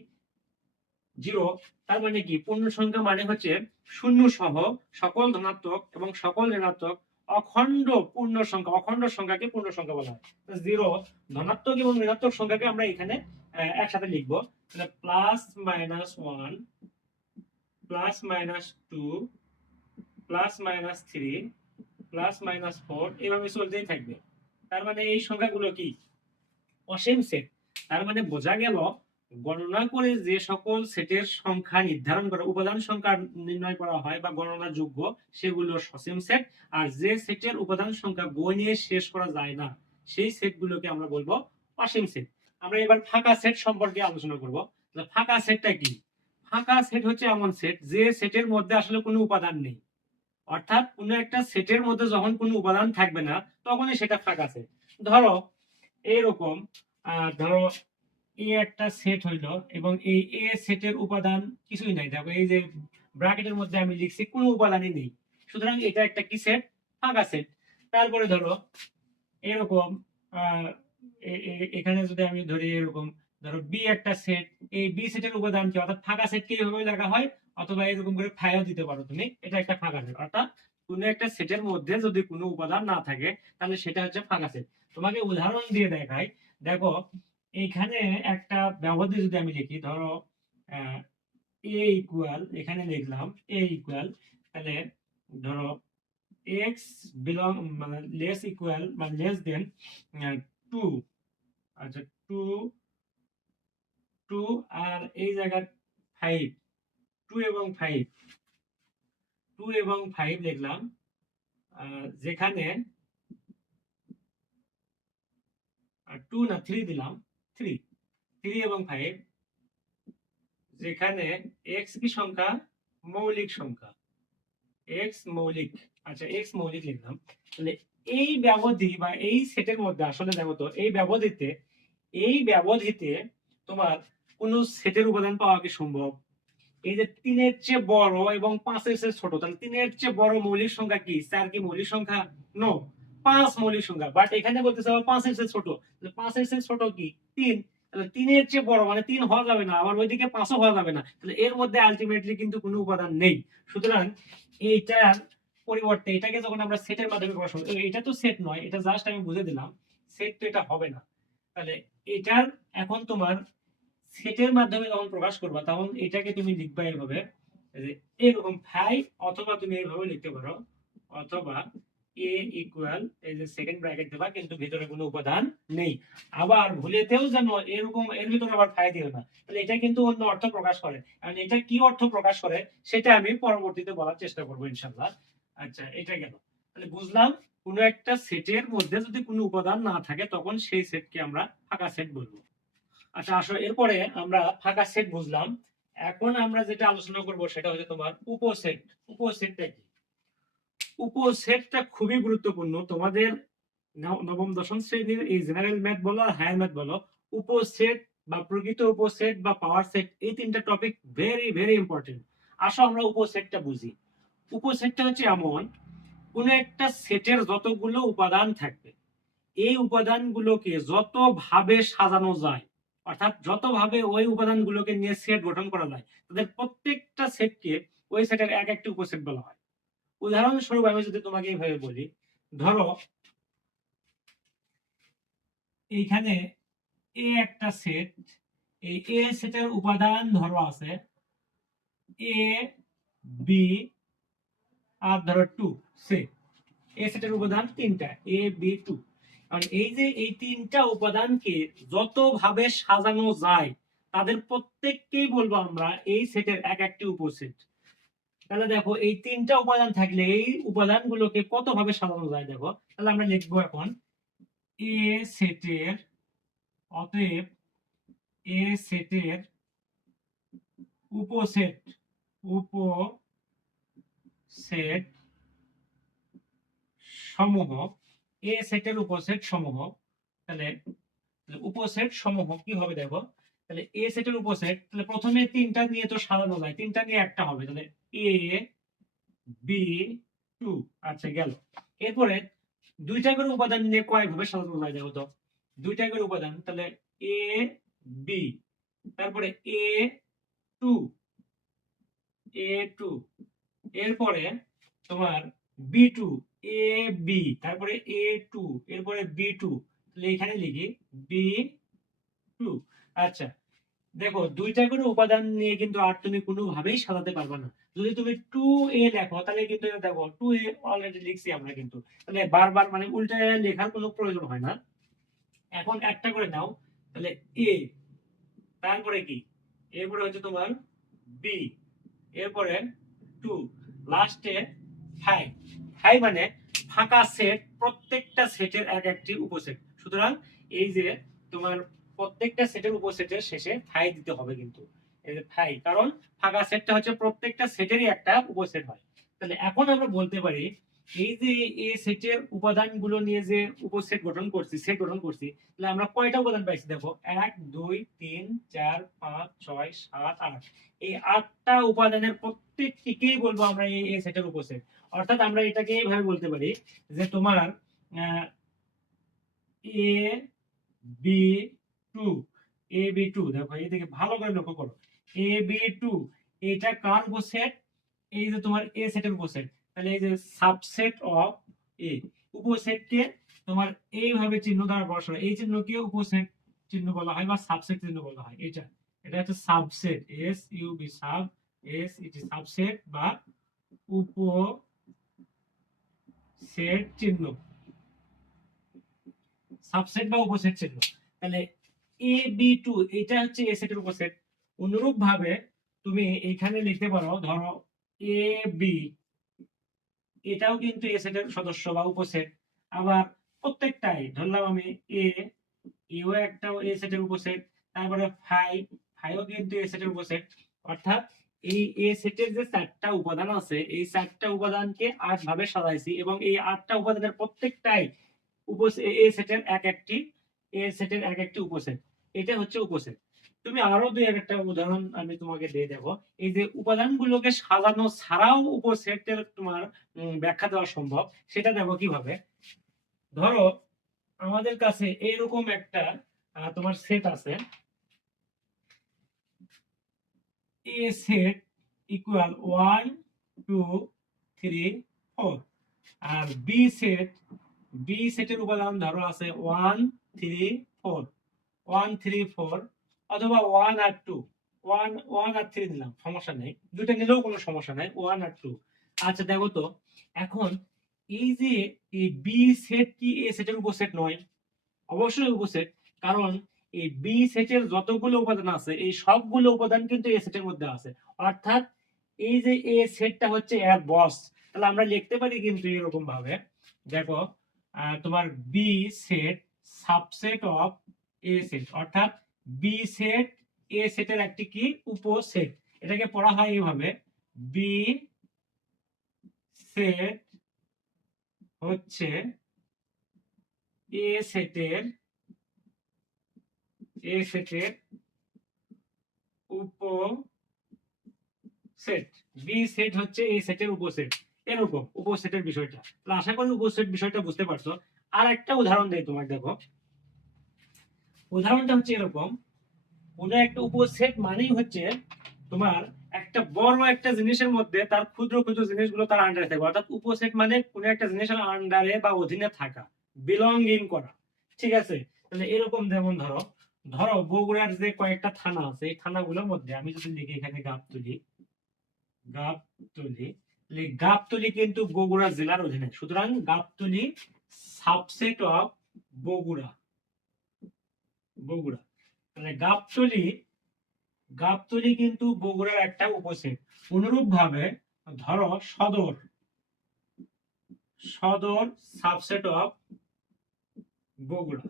0, তার মানে কি পূর্ণ সংখ্যা মানে হচ্ছে শূন্য সহ সকল ধনাত্মক এবং সকল ঋণাত্মক অখণ্ড পূর্ণ সংখ্যা, অখণ্ড সংখ্যাকে পূর্ণ সংখ্যা বলা হয়। 0 ধনাত্মক এবং ঋণাত্মক সংখ্যাকে আমরা এখানে একসাথে লিখবো, তাহলে +-1 +-2 +-3 +-4 এভাবে চলতেই থাকবে। তার মানে এই সংখ্যাগুলো কি? অসীম সেট। তার মানে বোঝা গেল গণনা করে যে সকল সেটের সংখ্যা নির্ধারণ করা, উপাদান সংখ্যা নির্ণয় করা হয় বা গণনা যোগ্য, সেগুলো সসীম সেট। আর যে সেটের উপাদান সংখ্যা গণিয়ে শেষ করা যায় না, সেই সেটগুলোকে আমরা বলবো অসীম সেট। আমরা এবার ফাঁকা সেট সম্পর্কে আলোচনা করব। ফাঁকা সেটটা কি? ফাঁকা সেট হচ্ছে এমন সেট যে সেটের মধ্যে আসলে কোনো উপাদান নেই, অর্থাৎ কোনো একটা সেটের মধ্যে যখন কোনো উপাদান থাকবে না তখনই সেটা ফাঁকা সেট। ধরো এইরকম, ধরো এ একটা সেট হইলো এবং এই এ সেটের উপাদান কিছুই নাই, দেখো এই যে ব্র্যাকেটের মধ্যে আমি লিখছি কোনো উপাদানই নেই, সুতরাং এটা একটা কি সেট? ফাঁকা সেট। তারপরে ধরো এরকম আহ, এখানে যদি আমি ধরি এরকম, ধরো বি একটা সেট, এই বি সেটের উপাদান কি, অর্থাৎ ফাঁকা সেটকে এইভাবে লেখা হয়, অথবা এরকম করে ফাইও দিতে পারো তুমি, এটা একটা ফাঁকা সেট। অর্থাৎ কোনো একটা সেটের মধ্যে যদি কোনো উপাদান না থাকে তাহলে সেটা হচ্ছে ফাঁকা সেট। তোমাকে উদাহরণ দিয়ে দেখাই, দেখো এইখানে একটা ব্যবধি যদি আমি লিখি, ধরো এ ইকুয়াল, এখানে লিখলাম এ ইকুয়াল, তাহলে ধরো এক্স বিলং মানে লেস ইকুয়াল মানে লেস দেন 2, আচ্ছা 2, 2 আর এই জায়গায় 5, 2 এবং 5, 2 এবং 5 লিখলাম, যেখানে 2 না 3 দিলাম, 3, 3 এবং 5, যেখানে x কি সংখ্যা, মৌলিক সংখ্যা, x মৌলিক, আচ্ছা x মৌলিক লিখলাম। তাহলে এই ব্যবধি বা এই সেটের মধ্যে আসলে দেখো তো এই ব্যবধিতে তোমার কোন সেটের উপাদান পাওয়া কি সম্ভব? এই যে 3-এর চেয়ে বড় এবং 5-এর চেয়ে ছোট, তাহলে 3-এর চেয়ে বড় মৌলিক সংখ্যা কি, 4 কি মৌলিক সংখ্যা? নো, 5 মৌলিক সংখ্যা। বাট এখানে বলতেছে আবার 5-এর চেয়ে ছোট, তাহলে 5-এর চেয়ে ছোট কি 3, তাহলে 3-এর চেয়ে বড় মানে 3 হওয়া যাবে না, আবার ওইদিকে 5ও হওয়া যাবে না, তাহলে এর মধ্যে আলটিমেটলি কিন্তু কোনো উপাদান নেই। সুতরাং এইটার পরিবর্তে এটাকে যখন আমরা সেটের মাধ্যমে প্রকাশ করব, এটা তো সেট নয়, এটা জাস্ট আমি বুঝে দিলাম, সেট তো এটা হবে না। তাহলে এটার এখন তোমার সেটের মাধ্যমে যখন প্রকাশ করবা তখন এটাকে তুমি লিখবা এভাবে, যে এরকম 5, অথবা তুমি এইভাবে লিখতে পারো, অথবা এ ইকুয়াল, এই যে সেকেন্ড ব্র্যাকেট দেবা কিন্তু ভিতরে কোনো উপাদান নেই। আবার ভুলেতেও যেন এরকম এর ভিতরে আবার 5 দিও না, তাহলে এটা কিন্তু অন্য অর্থ প্রকাশ করে। কারণ এটা কি অর্থ প্রকাশ করে সেটা আমি পরবর্তীতে বলার চেষ্টা করবো ইনশাআল্লাহ। আচ্ছা, এটা গেল। তাহলে বুঝলাম কোনো একটা সেটের মধ্যে যদি কোনো উপাদান না থাকে তখন সেই সেটকে আমরা ফাঁকা সেট বলবো। আচ্ছা আসো, এরপরে আমরা ফাঁকা সেট বুঝলাম, এখন আমরা যেটা আলোচনা করব সেটা হচ্ছে তোমার উপসেট। উপসেটটা কি? উপসেটটা খুবই গুরুত্বপূর্ণ তোমাদের নবম দশম শ্রেণীর এই জেনারেল ম্যাথ বলো আর হায়ার ম্যাথ বলো, উপসেট বা প্রকৃত উপসেট বা পাওয়ার সেট, এই তিনটা টপিক ভেরি ভেরি ইম্পর্টেন্ট। আসো আমরা উপসেটটা বুঝি। উপসেটটা হচ্ছে এমন কোন একটা সেটের যতগুলো উপাদান থাকবে, এই উপাদানগুলোকে যতভাবে সাজানো যায়, অর্থাৎ যতভাবে ওই উপাদানগুলোকে নিয়ে সেট গঠন করা যায়, তাদের প্রত্যেকটা সেটকে ওই সেটের এক একটি উপসেট বলা হয়। উদাহরণস্বরূপ আমি যদি তোমাকে এইভাবে বলি, ধরো এইখানে এ একটা সেট, এই এ সেটের উপাদান ধরো আছে এ, বি আর ধরো 2, সে এ সেটের উপাদান তিনটা, এ বি 2। কারণ এই যে এই তিনটা উপাদানকে যতভাবে সাজানো যায় তাদের প্রত্যেককেই বলবো আমরা এই সেটের এক একটি উপসেট। তাহলে দেখো এই তিনটা উপাদান থাকলে এই উপাদানগুলোকে কতভাবে সাজানো যায় দেখো, তাহলে আমরা লিখবো এখন এ সেটের, অতএব এ সেটের উপসেট, উপসেট সমূহ, এ সেটের উপসেট সমূহ। তাহলে উপসেট সমূহ কি হবে দেখো, তাহলে এ সেটের উপসেট, তাহলে প্রথমে তিনটা নিয়ে তো সাজানো যায়, তিনটা নিয়ে একটা হবে, তাহলে এ বি 2, আচ্ছা গেল। এরপরে দুইটা করে উপাদান নিয়ে কয় ভাবে সাজানো যায় দেখো তো, দুইটা করে উপাদান, তাহলে এ বি, তারপরে এ 2, এ 2, এরপরে তোমার বি 2, এ বি, তারপরে এ 2, এরপরে বি 2, তাহলে এখানে লিখি বি 2। আচ্ছা দেখো দুইটা করে উপাদান নিয়ে কিন্তু আর তুমি কোনোভাবেই সাজাতে পারবে না। যদি তুমি 2a লেখো তাহলে কিন্তু দেখো 2a অলরেডি লিখছি আমরা কিন্তু, তাহলে বারবার মানে উল্টায় লেখার কোনো প্রয়োজন হয় না। এখন একটা করে নাও, তাহলে a, তারপরে কি, এরপরে হচ্ছে তোমার বি, এরপরে 2, লাস্টে 5। 5 মানে ফাঁকা সেট, প্রত্যেকটা সেটের এক একটি উপসেট। সুতরাং এই যে তোমার প্রত্যেকটা সেটের উপসেটের শেষে 5 দিতে হবে কিন্তু, এই যে 5, কারণ ফাঁকা সেটটা হচ্ছে প্রত্যেকটা সেটেরই একটা উপসেট হয়। তাহলে এখন আমরা বলতে পারি এই যে এই সেটের উপাদানগুলো নিয়ে যে উপসেট গঠন করছি, সেট গঠন করছি, তাহলে আমরা কয়টা উপাদান পাইছি দেখো, 1 2 3 4 5 6 7 8, এই 8টা উপাদানের প্রত্যেকটিকেই বলবো আমরা এই সেটের উপসেট। অর্থাৎ আমরা এটাকে এইভাবে বলতে পারি যে তোমার A B two, A B two, দেখো এইদিকে ভালো করে লক্ষ্য করো, এ বি টু, এটা কার উপসেট? এই যে তোমার এ সেটের উপসেট। তাহলে এই যে সাবসেট অফ এ, উপসেটকে তোমার এইভাবে চিহ্ন দ্বারা বসানো, এই চিহ্নকে উপসেট চিহ্ন বলা হয় বা সাবসেট চিহ্ন বলা হয়। এটা হচ্ছে subset, S U B, sub, S E T subset বা উপসেট চিহ্ন, সাবসেট বা উপসেট চিহ্ন। তাহলে এ বি টু, এটা হচ্ছে এ সেটের উপসেট। অনুরূপ ভাবে তুমি এখানে লিখতে পারো, ধরো এ বি, এটাও কিন্তু এ সেটের সদস্য বা উপসেট। আবার প্রত্যেকটাই ধরলাম আমি এ, এও একটা এ সেটের উপসেট। তারপরে ফাই, ফাইও কিন্তু এ সেটের উপসেট। অর্থাৎ এই এ সেটের যে চারটা উপাদান আছে, এই চারটা উপাদানকে ৮ ভাবে সাজাইছি এবং এই ৮টা উপাদানের প্রত্যেকটাই এ সেটের এক একটি উপসেট। এটা হচ্ছে উপসেট। তুমি আরো দুই একটা উদাহরণ আমি তোমাকে দিয়ে দেবো। এই যে উপাদানগুলোকে সাজানো ছাড়াও উপসেটের তোমার ব্যাখ্যা দেওয়া সম্ভব, সেটা দেখো কিভাবে। ধরো আমাদের কাছে এইরকম একটা তোমার সেট আছে, এ সেট ইকুয়াল 1 2 3 4, আর বি সেটের উপাদান ধরো আছে 1 3 4, 1 3 4, অথবা 1 আর 2, 1 আর 3 দিলাম, সমস্যা নেই, দুইটা নিলেও কোনো সমস্যা নাই, 1 আর 2। আচ্ছা দেখো তো, এখন এই যে এই বি সেট কি এ সেটের উপসেট নয়? অবশ্যই উপসেট, কারণ এই বি সেটের যতগুলো উপাদান আছে এই সবগুলো উপাদান কিন্তু এ সেটের মধ্যে আছে। অর্থাৎ এই যে এ সেটটা হচ্ছে এর বস। তাহলে আমরা লিখতে পারি কিন্তু এরকম ভাবে, দেখো তোমার B set subset of A set, অর্থাৎ বি সেট এ সেটের একটি কি উপসেট। এটাকে পড়া হয় এইভাবে, বি সেট হচ্ছে এ সেটের উপসেট, বি সেট হচ্ছে এ সেটের উপসেট। এরকম উপসেটের বিষয়টা, তাহলে আশা করি উপসেট বিষয়টা বুঝতে পারছো। আর একটা উদাহরণ দেই তোমাকে, দেখো উদাহরণটা হচ্ছে এরকম, কোন একটা উপসেট মানেই হচ্ছে তোমার একটা বড় একটা জিনিসের মধ্যে তার ক্ষুদ্র ক্ষুদ্র জিনিসগুলো তার আন্ডারে থাকবে। অর্থাৎ উপসেট মানে কোন একটা জিনিসের আন্ডারে বা অধীনে থাকা, বিলং ইন করা। ঠিক আছে? তাহলে এরকম যেমন ধরো, বগুড়ার যে কয়েকটা থানা আছে, এই থানাগুলোর মধ্যে আমি যদি লিখি এখানে গাবতলী, গাবতলী, গাবতলী কিন্তু বগুড়া জেলার অধীনে, সুতরাং গাবতলী সাবসেট অফ বগুড়া, বগুড়া। তাহলে গাবতলী কিন্তু বগুড়ার একটা উপসেট। অনুরূপ ভাবে ধরো সদর সাবসেট অফ বগুড়া।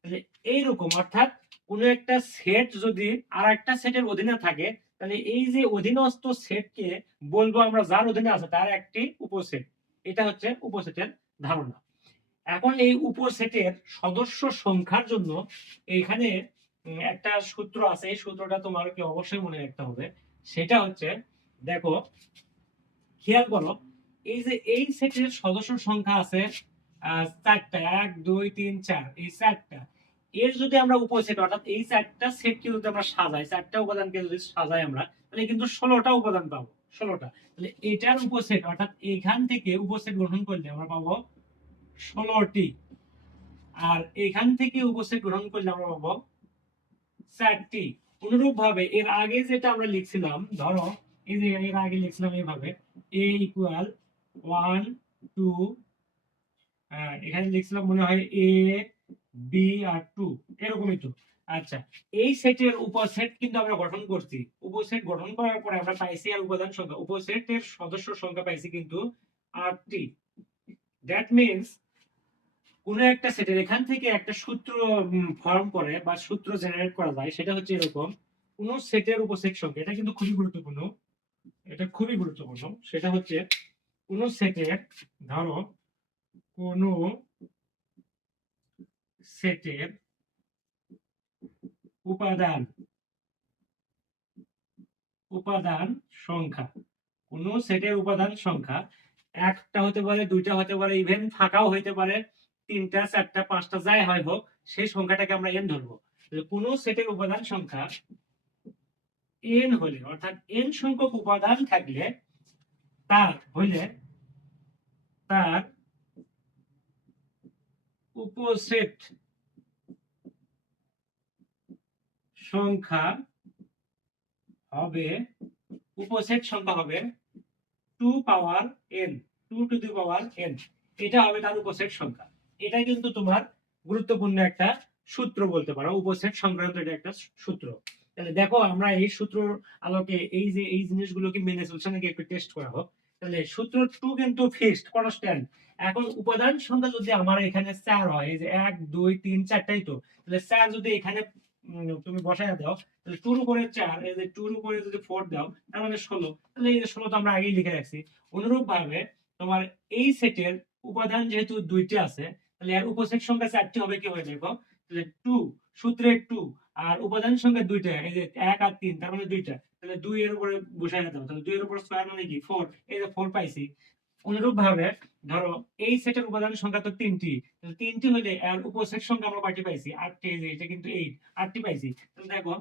তাহলে এইরকম, অর্থাৎ কোন একটা সেট যদি আর একটা সেটের অধীনে থাকে, তাহলে এই যে অধীনস্থ সেটকে বলবো আমরা যার অধীনে আছে তার একটি উপসেট। এটা হচ্ছে উপসেটের ধারণা। এখন এই উপসেটের সদস্য সংখ্যার জন্য এখানে একটা সূত্র আছে, এই সূত্রটা তোমাকে অবশ্যই মনে রাখতে হবে। সেটা হচ্ছে, দেখো খেয়াল করো, এই যে এই সেটের সদস্য সংখ্যা আছে চারটা, 1 2 3 4, এই চারটা। এর যদি আমরা উপসেট, অর্থাৎ এই চারটা সেটকে যদি আমরা সাজাই, চারটা উপাদানকে যদি সাজাই আমরা, তাহলে কিন্তু 16টা উপাদান পাবো, 16টা। তাহলে এটার উপসেট, অর্থাৎ এখান থেকে উপসেট গ্রহণ করলে আমরা পাবো 16টি, আর এখান থেকে উপসেট গ্রহণ করলে আমরা পাবো 4টি। অনুরূপ ভাবে এর আগে যেটা আমরা লিখছিলাম, ধরো এই যে এর আগে লিখছিলাম এইভাবে, a ইকুয়াল 1 2, এখানে লিখছিলাম মনে হয় a b আর 2, এরকমই তো। আচ্ছা, এই সেটের উপসেট কিন্তু আমরা গঠন করছি, উপসেট গঠন করার পরে আমরা পাইছি আর উপাদান সংখ্যা, উপসেটের সদস্য সংখ্যা পাইছি কিন্তু 8টি। দ্যাট মিন্স কোন একটা সেটের এখান থেকে একটা সূত্র ফর্ম করে বা সূত্র জেনারেট করা যায়, সেটা হচ্ছে এরকম, কোন সেটের উপসেট সংখ্যা, এটা কিন্তু খুবই গুরুত্বপূর্ণ, এটা খুবই গুরুত্বপূর্ণ। সেটা হচ্ছে কোন সেটের, ধরো কোন সেটের উপাদান সংখ্যা, কোন সেটের উপাদান সংখ্যা একটা হতে পারে, দুইটা হতে পারে, ইভেন ফাঁকাও হইতে পারে, 3টা 4টা 5টা যাই হয় হোক সেই সংখ্যাটাকে আমরা n ধরবো। কোন সেটের উপাদান সংখ্যা n হলে, অর্থাৎ n সংখ্যক উপাদান থাকলে তার উপসেট সংখ্যা হবে 2 পাওয়ার n, 2 to the power n। এটা হবে তার উপসেট সংখ্যা। এটা কিন্তু তোমার গুরুত্বপূর্ণ একটা সূত্র বলতে পারো, উপসেট সংক্রান্ত এটা একটা সূত্র। তাহলে দেখো আমরা এই সূত্রের আলোকে এই জিনিসগুলোকে মেনে চলছে নাকি একটু টেস্ট করা হোক। তাহলে সূত্র 2 কিন্তু ফিক্সড কনস্ট্যান্ট। এখন উপাদান সংখ্যা যদি আমার এখানে 4 হয়, এই যে 1 2 3 4টাই, তো তাহলে 4 যদি এখানে তুমি বসায় দাও, তাহলে 2 এর উপরে 4, এই যে 2 এর উপরে যদি 4 দাও তার মানে 16। তাহলে এই যে 16 তো আমরা আগেই লিখে রাখছি। অনুরূপ ভাবে তোমার এই সেটের উপাদান যেহেতু 2টি আছে, তাহলে এর উপসেট সংখ্যা 4টি হবে কি হবে দেখো। তাহলে 2 সূত্রে 2 আর উপাদান সংখ্যা 2টা, এই যে 1 আর 3, তার মানে 2টা। তাহলে 2 এর উপরে বসায় দাও, তাহলে 2 এর উপর স্কয়ার মানে কি 4, এই যে 4 পাইছি। অনুরূপ ভাবে ধরো এই সেটের উপাদান সংখ্যা তো 3টি, তাহলে 3টি হলে এর উপসেট সংখ্যা আমরা কয়টি পাইছি 8টি, এই যে এটা কিন্তু 8, 8টি পাইছি। তাহলে দেখো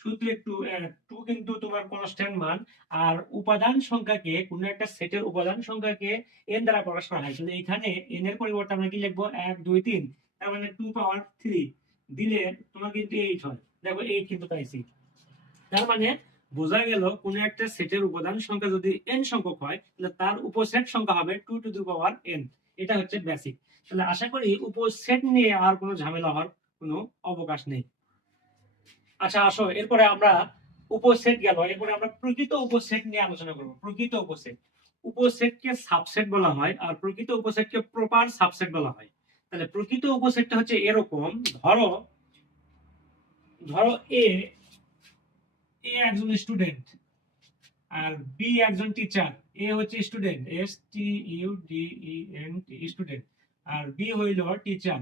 সূত্রে 2 কিন্তু তোমার কনস্ট্যান্ট মান, আর উপাদান সংখ্যাকে কোন একটা সেটের উপাদান সংখ্যাকে n দ্বারা প্রকাশ করা হয়। তাহলে এখানে n এর পরিবর্তে আমরা কি লিখবো 1 2 3, তার মানে 2 পাওয়ার 3 দিলে তোমার কিন্তু 8 হয়। দেখো 8 কিন্তু পাইছি। তার মানে বোঝা গেল কোন একটা সেটের উপাদান সংখ্যা যদি n সংখ্যক হয়, তাহলে তার উপসেট সংখ্যা হবে 2 টু দি পাওয়ার n। এটা হচ্ছে বেসিক। তাহলে আশা করি উপসেট নিয়ে আর কোনো ঝামেলা হওয়ার কোনো অবকাশ নেই। আচ্ছা আসো, এরপরে আমরা উপসেট গেল, এরপরে আমরা প্রকৃত উপসেট নিয়ে আলোচনা করব। প্রকৃত উপসেট, উপসেটকে সাবসেট বলা হয় আর প্রকৃত উপসেটকে প্রপার সাবসেট বলা হয়। তাহলে প্রকৃত উপসেটটা হচ্ছে এরকম, ধরো এ একজন স্টুডেন্ট আর বি একজন টিচার। এ হচ্ছে স্টুডেন্ট, STUDENT স্টুডেন্ট, আর বি হইল টিচার।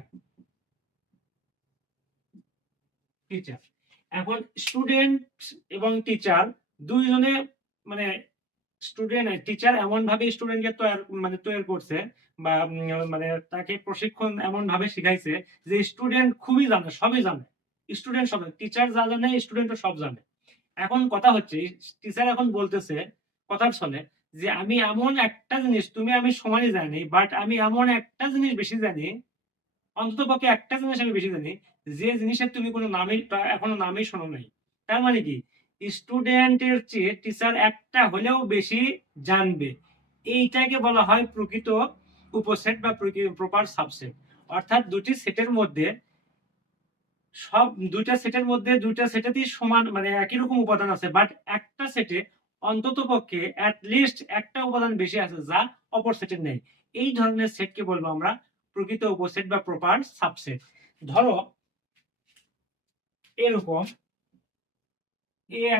এখন স্টুডেন্ট এবং টিচার দুইজনে মানে স্টুডেন্ট টিচার এমন ভাবে স্টুডেন্টকে তৈরি করছে বা মানে তাকে প্রশিক্ষণ এমন ভাবে শিখাইছে যে স্টুডেন্ট খুবই জানে, সবই জানে। স্টুডেন্ট সব, টিচার যা জানে স্টুডেন্টও সব জানে। এখন কথা হচ্ছে টিচার এখন বলতেছে কথার ছলে যে আমি এমন একটা জিনিস আমি সমানই জানি, বাট আমি এমন একটা জিনিস বেশি জানি, অন্তত পক্ষে একটা জিনিস আমি বেশি জানি, যে জিনিসের তুমি কোনো নামই এখনো নামই শোনো নাই। তার মানে কি স্টুডেন্টের চেয়ে টিচার একটা হলেও বেশি জানবে। এইটাকে বলা হয় প্রকৃত উপসেট বা প্রপার সাবসেট। অর্থাৎ দুইটা সেটের মধ্যে দুইটা সেটেতেই সমান মানে একই রকম উপাদান আছে, বাট একটা সেটে অন্তত পক্ষে লিস্ট একটা উপাদান বেশি আছে যা অপর সেটের নেই। এই ধরনের সেটকে বলবো আমরা প্রকৃত উপসেট বা প্রপার সাবসেট। ধরো এরকম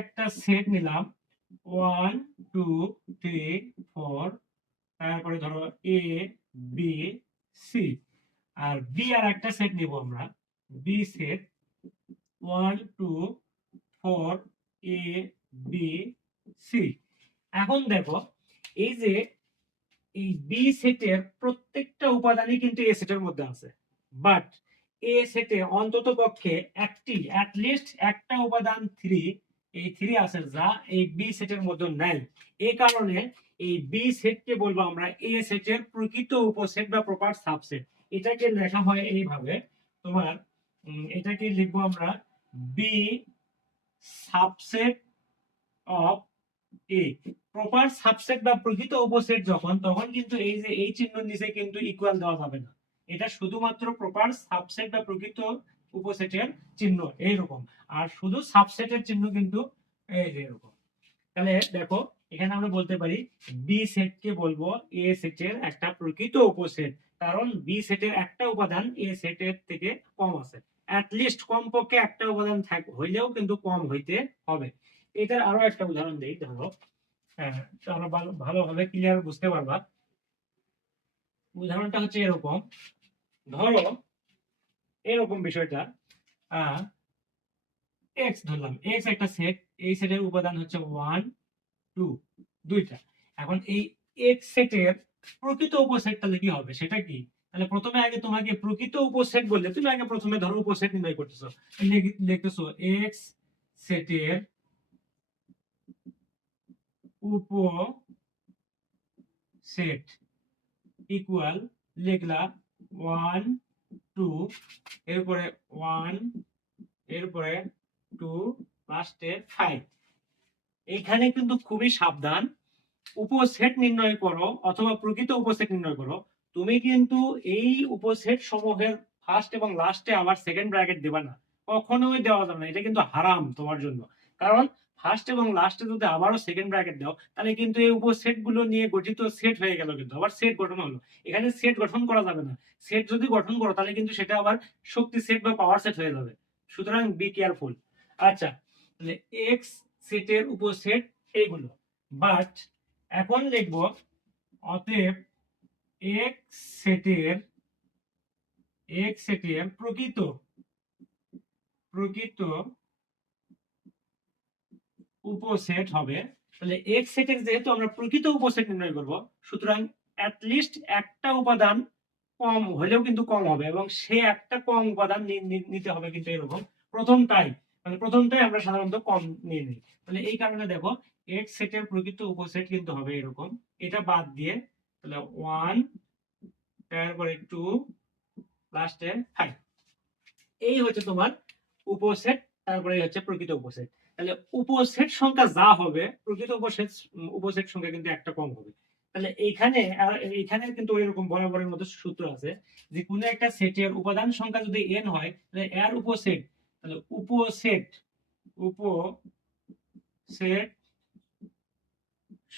একটা সেট নিলাম 1 2 3 4, তারপরে ধরো A B C, R B আর একটা সেট নিব আমরা, B set 1 2 4 A B C. এখন দেখো এই যে এই বি সেটের প্রত্যেকটা উপাদানই কিন্তু এ সেটের মধ্যে আছে, বাট এ সেটে অন্তত পক্ষে লিস্ট একটা উপাদান 3, এই 3 আছে যা এই বি সেটের মধ্যে নাই। এই কারণে এই বি সেটকে বলবো আমরা এ সেটের প্রকৃত উপসেট বা প্রপার সাবসেট। এটাকে লেখা হয় এইভাবে তোমার, এটাকে লিখবো আমরা B subset of A. Proper subset বা প্রকৃত উপসেট যখন, তখন কিন্তু এই যে এই চিহ্ন নিচে কিন্তু ইকুয়াল দেওয়া যাবে না। এটা শুধুমাত্র প্রপার সাবসেট বা প্রকৃত উপসেটের চিহ্ন এইরকম, আর শুধু সাবসেটের চিহ্ন কিন্তু এই যে এরকম। তাহলে দেখো এখানে আমরা বলতে পারি বি সেটকে বলবো এ সেটের একটা প্রকৃত উপসেট, কারণ বি সেটের একটা উপাদান এ সেটের থেকে কম আছে। লিস্ট কমপক্ষে একটা উপাদান হইলেও কিন্তু কম হইতে হবে। এটার আরো একটা উদাহরণ দেই, ধরো হ্যাঁ, তাহলে ভালোভাবে ক্লিয়ার বুঝতে পারবা। উদাহরণটা হচ্ছে এরকম, ধরো এরকম বিষয়টা এক্স ধরলাম, এক্স একটা সেট, এই সেটের উপাদান হচ্ছে 1 2 দুইটা। এখন এই এক্স সেটের প্রকৃত উপসেট তাহলে কি হবে সেটা কি, তাহলে প্রথমে আগে তোমাকে প্রকৃত উপসেট বললে তুমি আগে প্রথমে ধরো উপসেট নির্ণয় করতেছো, লিখতেছো এক্স সেটের উপসেট ইকুয়াল লিখলা 1 2 এরপরে 1 এরপরে 2 লাস্টে 5। এখানে কিন্তু খুবই সাবধান, উপসেট নির্ণয় করো অথবা প্রকৃত উপসেট নির্ণয় করো, তুমি কিন্তু এই উপসেট সমূহের ফার্স্ট এবং লাস্টে আবার সেকেন্ড ব্র্যাকেট দেবা না, কখনোই দেওয়া যাবে না, এটা কিন্তু হারাম তোমার জন্য। কারণ ফার্স্ট এবং লাস্টে যদি আবারও সেকেন্ড ব্র্যাকেট দাও তাহলে কিন্তু এই উপসেট গুলো নিয়ে গঠিত সেট হয়ে গেল, কিন্তু আবার সেট গঠন হলো, এখানে সেট গঠন করা যাবে না। সেট যদি গঠন করো তাহলে কিন্তু সেটা আবার শক্তি সেট বা পাওয়ার সেট হয়ে যাবে, সুতরাং বি কেয়ারফুল। আচ্ছা, তাহলে এক্স সেটের উপসেট এইগুলো, বাট এখন লিখব অতএব এক্স সেটের প্রকৃত উপসেট হবে। তাহলে এক্স সেটের যেহেতু আমরা প্রকৃত উপসেট নির্ণয় করব, সুতরাং অ্যাটলিস্ট একটা উপাদান কম হলেও কিন্তু কম হবে, এবং সে একটা কম উপাদান নিতে হবে কিন্তু এরকম প্রথমটাই, মানে প্রথমটাই আমরা সাধারণত কম নিয়ে নিই। তাহলে এই কারণে দেখো এক্স সেটের প্রকৃত উপসেট কিন্তু হবে এরকম, এটা বাদ দিয়ে তাহলে 1 তারপরে 2 লাস্টে 5, এই হচ্ছে তোমার উপসেট, তারপরে হচ্ছে প্রকৃত উপসেট। তাহলে উপসেট সংখ্যা যা হবে প্রকৃত উপসেট সংখ্যা কিন্তু একটা কম হবে। তাহলে এইখানে কিন্তু এরকম বরাবরের মতো সূত্র আছে যে কোনো একটা সেটের উপাদান সংখ্যা যদি n হয় তাহলে এর উপসেট, তাহলে উপসেট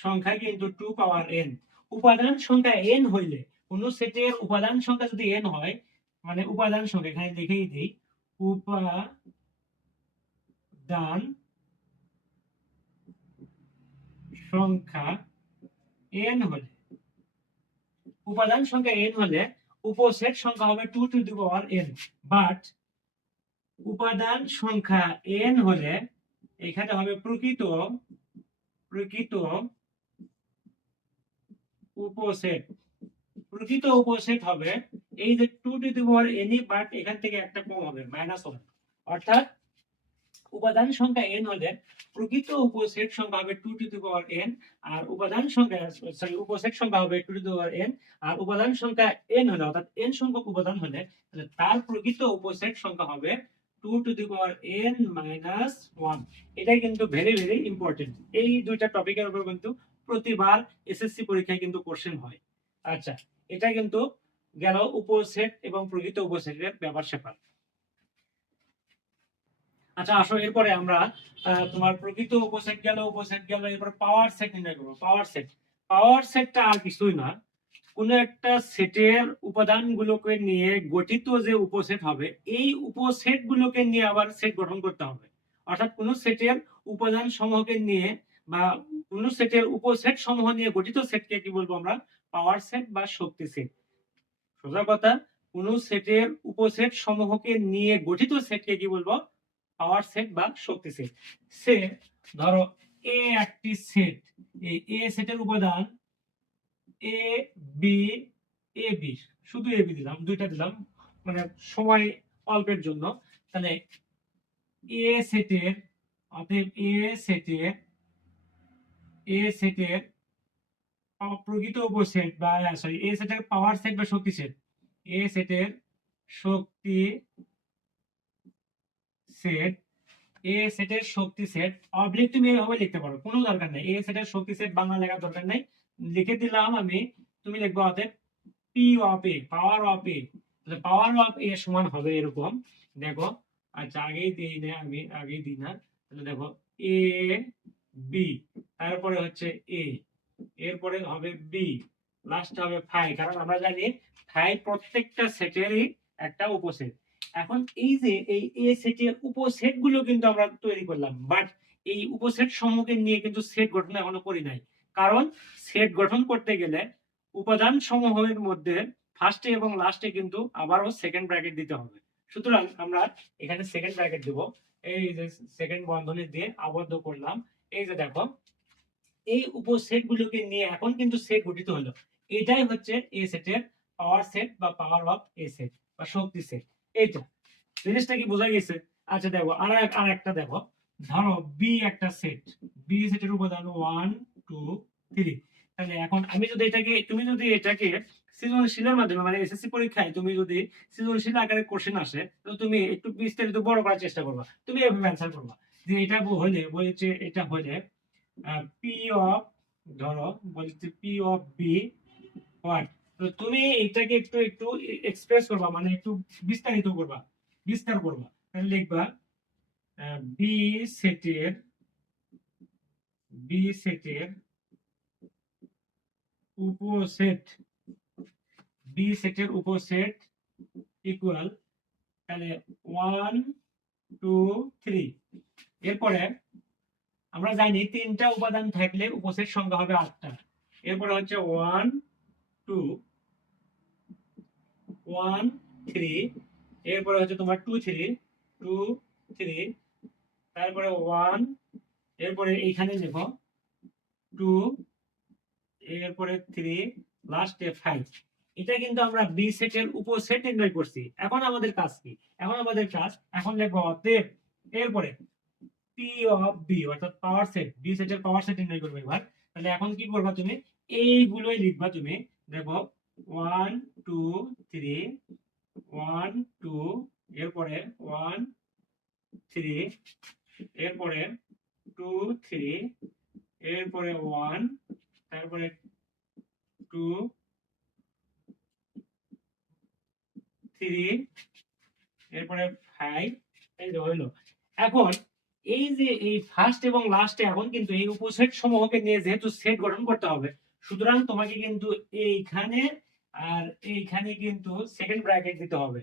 সংখ্যা কিন্তু 2 পাওয়ার n। উপাদান সংখ্যা n হইলে, কোন সেটের উপাদান সংখ্যা যদি n হয়, মানে উপাদান সংখ্যা এখানে লিখেই দিই, উপাদান সংখ্যা n হলে, উপাদান সংখ্যা n হলে উপসেট সংখ্যা হবে 2 to the power n। But উপাদান সংখ্যা n হলে এখানে হবে প্রকৃত উপসেট হবে এই যে 2 to the power n, but এখান থেকে একটা কম হবে -1, অর্থাৎ উপাদান সংখ্যা n হলে প্রকৃত উপসেট সংখ্যা হবে 2 টু দি পাওয়ার n, আর উপাদান সংখ্যা উপসেট সংখ্যা হবে 2 টু দি পাওয়ার n, আর উপাদান সংখ্যা n হলে অর্থাৎ n সংখ্যক উপাদান হলে তাহলে তার প্রকৃত উপসেট সংখ্যা হবে 2 to the power n minus 1। এটাই কিন্তু ভেরি ভেরি ইম্পর্টেন্ট, এই দুইটা টপিকের উপর কিন্তু প্রতিবার এসএসসি পরীক্ষায় কিন্তু কোশ্চেন হয়। আচ্ছা, এটা কিন্তু গেল উপসেট এবং প্রকৃত উপসেটের ব্যাপার স্যাপার। আচ্ছা আসো, এরপরে আমরা তোমার প্রকৃত উপসেট গেল, এরপর পাওয়ার সেট নির্ণয় করবো। পাওয়ার সেটটা আর কিছুই না, কোন একটা সেটের উপাদানগুলোকে নিয়ে গঠিত যে উপসেট হবে এই উপসেট গুলোকে নিয়ে আবার সেট গঠন করতে হবে। অর্থাৎ কোন সেটের উপাদান সমূহকে নিয়ে বা কোন সেটের উপসেট সমূহ নিয়ে গঠিত সেটকে কি বলবো আমরা? পাওয়ার সেট বা শক্তি সেট। সোজা কথা, কোন সেটের উপসেট সমূহকে নিয়ে গঠিত সেটকে কি বলবো? পাওয়ার সেট বা শক্তি সেট। সে ধরো এ একটি সেট, এই এ সেটের উপাদান এ বি, এ বি, শুধু এ বি দিলাম, দুইটা দিলাম মানে সময় অল্পের জন্য। তাহলে এ সেটের, অতএব এ সেটের প্রকৃত উপসেট বা সরি এ সেটের পাওয়ার সেট বা শক্তি সেট, এ সেটের শক্তি সেট, এ সেটের শক্তি সেট অবলিক তুমি এভাবে লিখতে পারো, কোনো দরকার নেই এ সেটের শক্তি সেট বাংলা লেখার দরকার নেই, লিখে দিলাম আমি, তুমি লিখবো অতএব P of A, power of A, তাহলে পাওয়ার অফ এ সমান হবে এরকম, দেখো। আচ্ছা আগেই দিই না, আমি আগেই দিই না, তাহলে দেখো এ বি, তারপরে হচ্ছে এ, এরপরে হবে বি, লাস্ট হবে ফাই, কারণ আমরা জানি ফাই প্রত্যেকটা সেটেরই একটা উপসেট। এখন এই যে এই এ সেটের উপসেট গুলো কিন্তু আমরা তৈরি করলাম, বাট এই উপসেট সমূহকে নিয়ে কিন্তু সেট গঠন এখনো করি নাই, কারণ সেট গঠন করতে গেলে উপাদান সমূহের মধ্যে ফার্স্টে এবং লাস্টে কিন্তু আবারও সেকেন্ড ব্র্যাকেট দিতে হবে। সুতরাং আমরা এখানে সেকেন্ড ব্র্যাকেট দেব, এই যে সেকেন্ড বন্ধনী দিয়ে আবদ্ধ করলাম। এই যে দেখো এই উপসেট গুলোকে নিয়ে এখন কিন্তু সেট গঠিত হলো, এটাই হচ্ছে এ সেটের পাওয়ার সেট বা পাওয়ার অফ এ সেট বা শক্তি সেট। এইটা জিনিসটা কি বোঝা গেছে? আচ্ছা দেখো আর একটা দেখো, ধরো বি একটা সেট, বি সেটের উপাদান 1 2 3। তাহলে এখন আমি যদি এটাকে, তুমি যদি এটাকে সৃজনশীলের মাধ্যমে মানে এসএসসি পরীক্ষায় তুমি যদি সৃজনশীল আকারে কোশ্চেন আসে, তো তুমি একটু বিস্তারিত বড় করার চেষ্টা করবা, তুমি এভাবে অ্যান্সার করবা যে এটা হলে বলেছে, এটা হলে পি অফ, ধরো বলছে পি অফ বি হোয়াট। তো তুমি এটাকে একটু একটু এক্সপ্রেস করবা, মানে একটু বিস্তারিত করবা, বিস্তার করবা। তাহলে লিখবা বি সেটের, বি সেটের উপসেট, বি সেটের উপসেট ইকুয়াল, তাহলে 1 2 3। এরপরে আমরা জানি তিনটা উপাদান থাকলে উপসেট সংখ্যা হবে 8টা। এরপরে হচ্ছে 1 2 1 3, এরপরে হচ্ছে তোমার 2 3 2 3, তারপরে 1, এরপরে এইখানে দেখো 2, এরপরে 3, লাস্টে 5। এটা কিন্তু আমরা বি সেটের উপসেট নির্ণয় করছি। এখন আমাদের কাজ কি? এখন আমাদের কাজ, এখন লিখবো অতএব, এরপরে পি অফ বি অর্থাৎ পাওয়ার সেট, বি সেটের পাওয়ার সেট নির্ণয় করবে এবার। তাহলে এখন কি করবা তুমি, এইগুলোই লিখবা তুমি। দেখো 1 2 3 1 2, এরপরে 1 3, এরপরে 2 3, এরপরে 1, তারপরে 2 3, এরপরে 5। এই যে হইলো। এখন এই যে এই ফার্স্ট এবং লাস্টে এখন কিন্তু এই উপসেট সমূহকে নিয়ে যেহেতু সেট গঠন করতে হবে, সুতরাং তোমাকে কিন্তু এইখানে আর এইখানে কিন্তু সেকেন্ড ব্র্যাকেট দিতে হবে,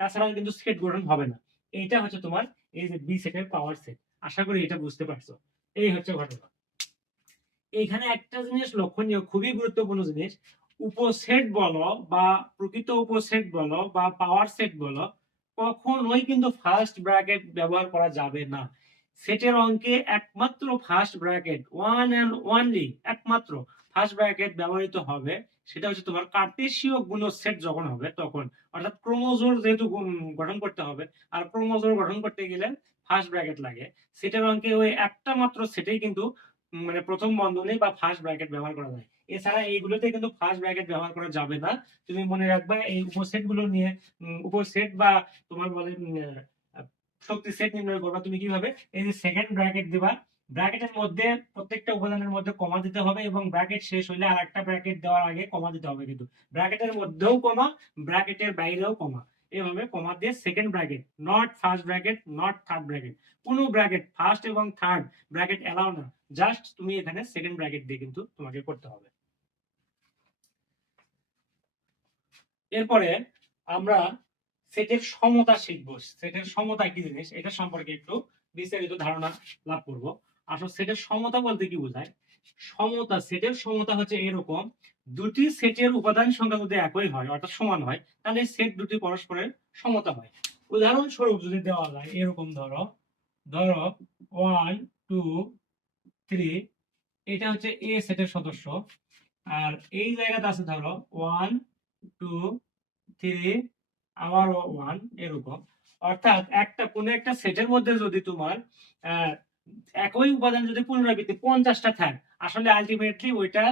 তাছাড়া কিন্তু সেট গঠন হবে না। এইটা হচ্ছে তোমার এই যে বি সেটের পাওয়ার সেট। আশা করি এটা বুঝতে পারছো। এই হচ্ছে ঘটনা। এইখানে একটা জিনিস লক্ষণীয়, খুবই গুরুত্বপূর্ণ জিনিস, উপসেট বলো বা প্রকৃত উপসেট বলো বা পাওয়ার সেট বলো, কখনোই কিন্তু ফার্স্ট ব্র্যাকেট ব্যবহার করা যাবে না। সেটের অঙ্কে একমাত্র first bracket, one and only, একমাত্র ফার্স্ট ব্র্যাকেট ব্যবহৃত হবে, সেটা হচ্ছে তোমার কার্টেসীয় গুণসেট যখন হবে তখন, অর্থাৎ ক্রোমোজোর যেহেতু গঠন করতে হবে, আর ক্রোমোজোর গঠন করতে গেলে ফার্স্ট ব্র্যাকেট লাগে। সেটের অঙ্কে ওই একটা মাত্র সেটেই কিন্তু মানে প্রথম বন্ধনী বা ফার্স্ট ব্র্যাকেট ব্যবহার করা যায়। এছাড়া এইগুলোতে কিন্তু ফার্স্ট ব্র্যাকেট ব্যবহার করা যাবে না। তুমি মনে রাখবা এই উপসেট গুলো নিয়ে, উপসেট বা তোমার বলে শক্তি সেট নির্ণয় করবা তুমি কিভাবে, এই যে সেকেন্ড ব্র্যাকেট দিবা, ব্র্যাকেটের মধ্যে প্রত্যেকটা উপাদানের মধ্যে কমা দিতে হবে এবং ব্র্যাকেট শেষ হলে আরেকটা ব্র্যাকেট দেওয়ার আগে কমা দিতে হবে, কিন্তু ব্র্যাকেটের মধ্যেও কমা, ব্র্যাকেটের বাইরেও কমা, এভাবে কমা দিয়ে second bracket, not first bracket, not third bracket, কোনো ব্র্যাকেট ফার্স্ট এবং থার্ড ব্র্যাকেট এলাও না, জাস্ট তুমি এখানে সেকেন্ড ব্র্যাকেট দিয়ে কিন্তু তোমাকে করতে হবে। এরপরে আমরা সেটের সমতা শিখব। সেটের সমতা কি জিনিস এটা সম্পর্কে একটু বিস্তারিত ধারণা লাভ করব। আসলে সেটের সমতা বলতে কি বোঝায়? সমতা, সেটের সমতা হচ্ছে এরকম, দুটি সেটের উপাদান সংখ্যা যদি একই হয় অর্থাৎ সমান হয়, তাহলে সেট দুটি পরস্পরের সমতা হয়। উদাহরণস্বরূপ যদি দেওয়া যায় এরকম, ধরো ধরো 1 2 3, এটা হচ্ছে এ সেটের সদস্য, আর এই জায়গাতে আছে ধরো 1 2 3 আবার 1, এরকম। অর্থাৎ একটা কোন একটা সেটের মধ্যে যদি তোমার একই উপাদান যদি পুনরাবৃত্তি 50টা থাকে, আসলে আলটিমেটলি ওইটা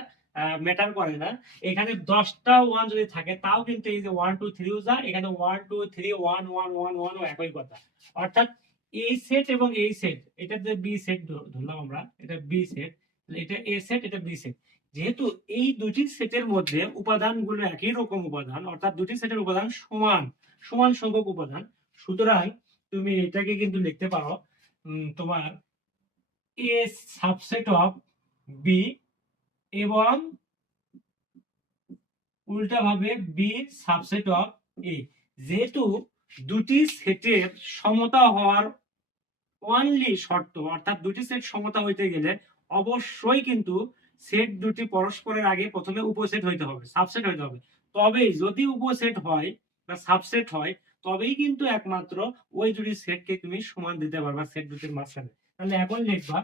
ম্যাটার করে না। এখানে 10টা 1 যদি থাকে তাও কিন্তু এই যে 1 2 3 যা, এখানে 1 2 3 1 1 1 1 ও একই কথা। অর্থাৎ এই সেট এবং এই সেট, এটা যে বি সেট ধরলাম আমরা, এটা বি সেট, এটা এ সেট, এটা বি সেট। যেহেতু এই দুটি সেটের মধ্যে উপাদানগুলো একই রকম উপাদান, অর্থাৎ দুটি সেটের উপাদান সমান, সমান সংখ্যক উপাদান, সুতরাং তুমি এটাকে কিন্তু লিখতে পারো তোমার এ সাবসেট অফ বি, এবং উল্টা ভাবে বি সাবসেট অফ এ। যেহেতু দুটি সেটের সমতা হওয়ার অনলি শর্ত, অর্থাৎ দুটি সেট সমতা হইতে গেলে অবশ্যই কিন্তু সেট দুটি পরস্পরের আগে প্রথমে উপসেট হইতে হবে, সাবসেট হইতে হবে। তবেই যদি উপসেট হয় বা সাবসেট হয়, তবেই কিন্তু একমাত্র ওই দুটি সেটকে তুমি সমান দিতে পারবা সেট দুটির মাঝখানে। তাহলে এখন লিখবা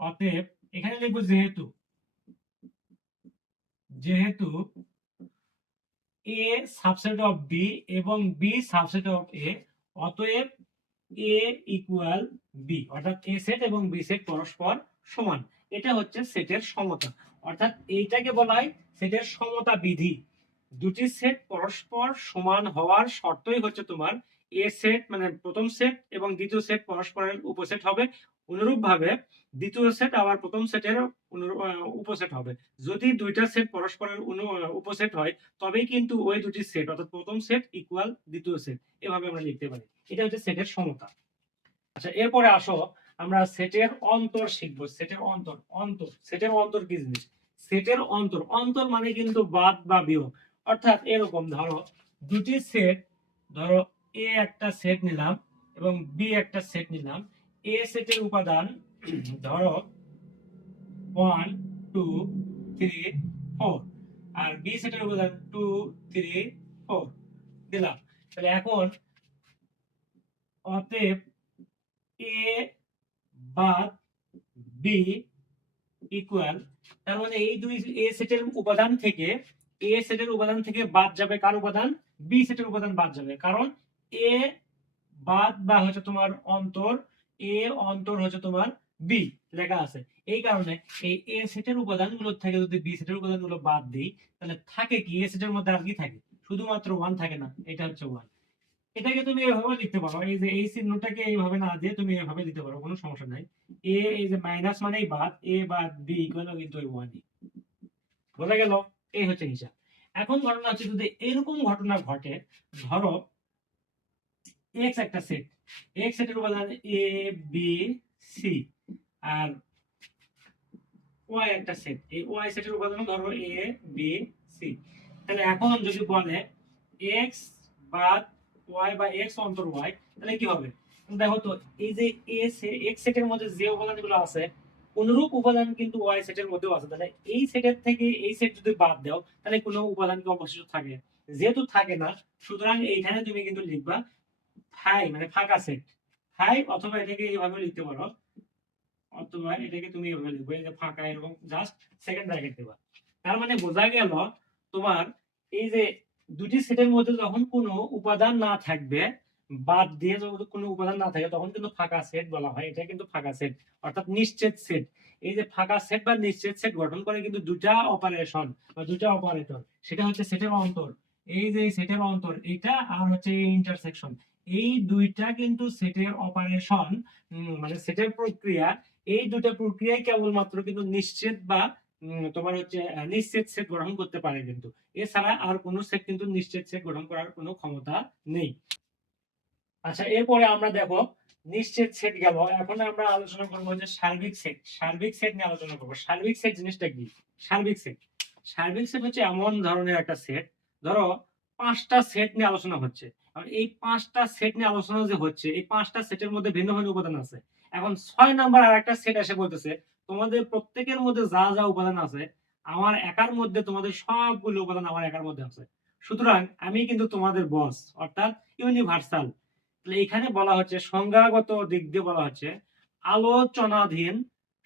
অতএব, এখানে লিখবো যেহেতু, যেহেতু এ সাবসেট অফ বি এবং বি সাবসেট অফ এ, অতএব এ ইকুয়াল বি, অর্থাৎ এ সেট এবং বি সেট পরস্পর সমান। এটা হচ্ছে সেটের সমতা, অর্থাৎ এইটাকে বলা হয় সেটের সমতা বিধি। দুটি সেট পরস্পর সমান হওয়ার শর্তই হচ্ছে তোমার এ সেট মানে প্রথম সেট এবং দ্বিতীয় সেট পরস্পরের উপসেট হবে, অনুরূপভাবে দ্বিতীয় সেট আবার প্রথম সেটের উপসেট হবে। যদি দুইটা সেট পরস্পরের উপসেট হয় তবেই কিন্তু ওই দুটি সেট অর্থাৎ প্রথম সেট ইকুয়াল দ্বিতীয় সেট, এভাবে আমরা লিখতে পারি। এটা হচ্ছে সেটের সমতা। আচ্ছা, এরপরে আসো আমরা সেটের অন্তর শিখবো। সেটের অন্তর, সেটের অন্তর কি জিনিস? সেটের অন্তর, অন্তর মানে কিন্তু বাদ বা বিয়োগ, অর্থাৎ এরকম ধরো দুটি সেট, ধরো এ একটা সেট নিলাম এবং বি একটা সেট নিলাম। এ সেটের উপাদান ধরো 1 2 3 4 আর বি সেটের উপাদান 2 3 4 দিলাম। তাহলে এখন অতএব এ বাদ বি ইকুয়াল, তার মানে এই দুই এ সেটের উপাদান থেকে বাদ যাবে কার উপাদান? বি সেটের উপাদান বাদ যাবে, কারণ এ বাদ বা হচ্ছে তোমার অন্তর, এ অন্তর হচ্ছে তোমার বি লেখা আছে। এই কারণে এই এ সেটের উপাদানগুলো থেকে যদি বি সেটের উপাদানগুলো বাদ দিই তাহলে থাকে কি, এ সেটের মধ্যে আর কি থাকে? শুধুমাত্র 1 থাকে না, এটা হচ্ছে 1। এটাকে তুমি এভাবে লিখতে পারো, এই যে এই চিহ্নটাকে এইভাবে না দিয়ে তুমি এভাবে দিতে পারো, কোনো সমস্যা নাই। এ এই যে মাইনাস মানেই বাদ, এ বাদ বি ইকুয়াল কিন্তু ওই 1ই। বোঝা গেল? এই হচ্ছে হিসাব। এখন ঘটনা হচ্ছে যদি এরকম ঘটনা ঘটে, ধরো এক্স একটা সেট, এক্স সেটের উপাদান A B C R Y একটা সেট, এই ওয়াই সেটের উপাদান ধরো এ বি সি। তাহলে এখন যদি বলে এক্স বাদ ওয়াই বা এক্স অন্তর ওয়াই, তাহলে কি হবে? দেখো তো, এই যে এক্স সেটের মধ্যে যে উপাদানগুলো আছে অনুরূপ উপাদান কিন্তু ওয়াই সেটের মধ্যেও আছে। তাহলে এই সেটের থেকে এই সেট যদি বাদ দাও তাহলে কোনো উপাদান কি অবশিষ্ট থাকে? যেহেতু থাকে না, সুতরাং এইখানে তুমি কিন্তু লিখবা ফাই মানে ফাঁকা সেট ফাই, অথবা এটাকে এইভাবে লিখতে পারো, অথবা এটাকে তুমি এভাবে লিখবে যে ফাঁকা এরকম জাস্ট সেকেন্ড ব্র্যাকেট দেবা। তার মানে বোঝা গেল তোমার এই যে দুটি সেটের মধ্যে যখন কোনো উপাদান না থাকবে, বাদ দিয়ে যখন কোনো উপাদান না থাকে তখন কিন্তু ফাঁকা সেট বলা হয়। এটা কিন্তু ফাঁকা সেট অর্থাৎ নিশ্চিত সেট। এই যে ফাঁকা সেট বা নিশ্চিত সেট গঠন করে কিন্তু দুটা অপারেশন বা দুটা অপারেটর, সেটা হচ্ছে সেটের অন্তর। এই যে সেটের অন্তর এটা আর হচ্ছে ইন্টারসেকশন, এই দুইটা কিন্তু সেটের অপারেশন, মানে সেটের প্রক্রিয়া। এই দুটা প্রক্রিয়াই কেবলমাত্র কিন্তু নিশ্চিত বা তোমার হচ্ছে নিশ্চিত সেট গঠন করতে পারে, কিন্তু এছাড়া আর কোনো সেট কিন্তু নিশ্চিত সেট গঠন করার কোনো ক্ষমতা নেই। আচ্ছা, এরপরে আমরা দেখো নিশ্চিত সেট গেল, এখন আমরা আলোচনা করবো যে সার্বিক সেট। সার্বিক সেট নিয়ে আলোচনা করবো। সার্বিক সেট জিনিসটা কি? সার্বিক সেট, সার্বিক সেট হচ্ছে এমন ধরনের একটা সেট, ধরো 5টা সেট নিয়ে আলোচনা হচ্ছে। আর এই 5টা সেট নিয়ে আলোচনা যে হচ্ছে, এই 5টা সেটের মধ্যে ভিন্ন ভিন্ন উপাদান আছে। এখন 6 নাম্বার আর একটা সেট এসে বলতেছে তোমাদের প্রত্যেকের মধ্যে যা যা উপাদান আছে আমার একার মধ্যে, তোমাদের সবগুলো উপাদান আমার একার মধ্যে আছে, সুতরাং আমি কিন্তু তোমাদের বস, অর্থাৎ ইউনিভার্সাল। এখানে বলা হচ্ছে সংজ্ঞাগত দিক দিয়ে বলা হচ্ছে আলোচনাধীন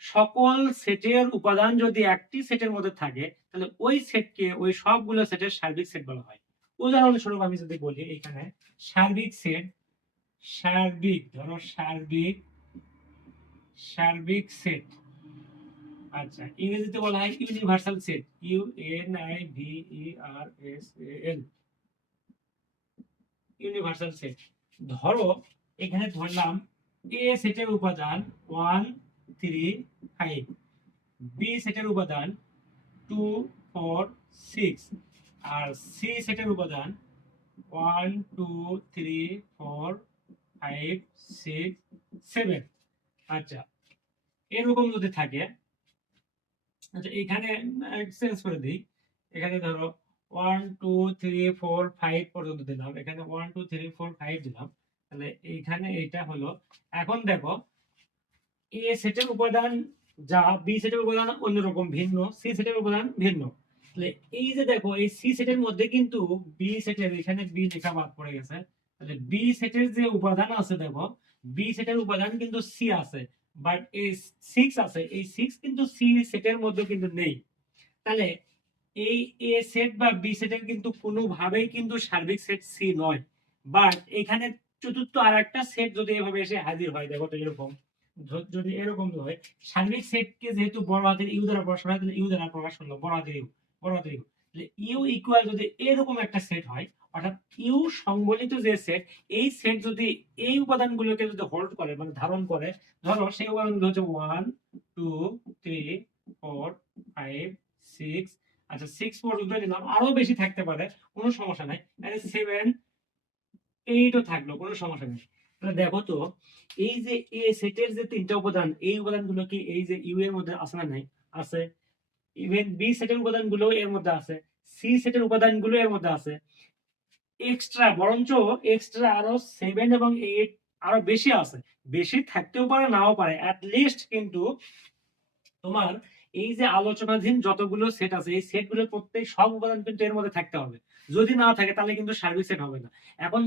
সকল সেটের উপাদান যদি একটি সেটের মধ্যে থাকে তাহলে ওই সেটকে ওই সবগুলো সেটের সার্বিক সেট বলা হয়। উদাহরণস্বরূপ আমি যদি বলি এখানে সার্বিক সেট, সার্বিক ধরো সার্বিক সেট, আচ্ছা ইংরেজিতে বলা হয় universal set, UNIVERSAL, universal set. ধরো এখানে ধরলাম এ সেটের উপাদান 1 3 5, বি সেটের উপাদান 2 4 6 আর সি সেটের উপাদান 1 2 3 4 5 6 7। আচ্ছা, এরকম যদি থাকে, আচ্ছা এখানে চেঞ্জ করে দিই, এখানে ধরো 1 2 3 4 5 পর্যন্ত দিলাম, এখানে 1 2 3 4 5 দিলাম, তাহলে এইখানে এটা হলো। এখন দেখো এ সেটের উপাদান যা, বি সেটের উপাদান অন্যরকম ভিন্ন, সি সেটের উপাদান ভিন্ন। তাহলে এই যে দেখো এই সি সেটের মধ্যে কিন্তু বি সেটের, এখানে বি লেখা বাদ পড়ে গেছে, তাহলে বি সেটের যে উপাদান আছে দেখো বি সেটের উপাদান কিন্তু সি আছে, বাট এই 6 আছে, এই 6 কিন্তু সি সেটের মধ্যে কিন্তু নেই। তাহলে এই এ সেট বা বি সেটের কিন্তু কোনোভাবেই কিন্তু সার্বিক সেট সি নয়। বাট এখানে চতুর্থ আর একটা সেট যদি এভাবে এসে হাজির হয়, দেখো তো এরকম, যদি এরকম হয়, সার্বিক সেটকে যেহেতু বড় হাতের ইউ দ্বারা প্রকাশ করা হয়, তাহলে ইউ দ্বারা প্রকাশ করলো বড় হাতের ইউ, বড় হাতের ইউ, তাহলে ইউ ইকুয়াল যদি এরকম একটা সেট হয়, অর্থাৎ ইউ সংবলিত যে সেট, এই সেট যদি এই উপাদানগুলোকে যদি হোল্ড করে মানে ধারণ করে, ধরো সেই উপাদানগুলো হচ্ছে 1 2 3 4 5 6, আচ্ছা 6 পর্যন্ত নিলাম, আরো বেশি থাকতে পারে, কোনো সমস্যা নাই, 7 8ও থাকলো, কোনো সমস্যা নেই। তাহলে দেখো তো এই যে এ সেটের যে তিনটা উপাদান, এই উপাদানগুলো কি এই যে ইউ এর মধ্যে আছে না নাই? আছে। ইভেন বি সেটের উপাদানগুলো এর মধ্যে আছে, সি সেটের উপাদানগুলো এর মধ্যে আছে, এক্সট্রা বরঞ্চ এক্সট্রা আরো 7 এবং 8 আরো বেশি আছে। বেশি থাকতেও পারে নাও পারে, অ্যাট লিস্ট কিন্তু তোমার এই যে আলোচনাধীন যতগুলো সেট আছে, এই সেটগুলোর প্রত্যেক সব উপাদান কিন্তু এর মধ্যে থাকতে হবে। যদি না থাকে তাহলে কিন্তু সার্বিক সেট হবে না। এখন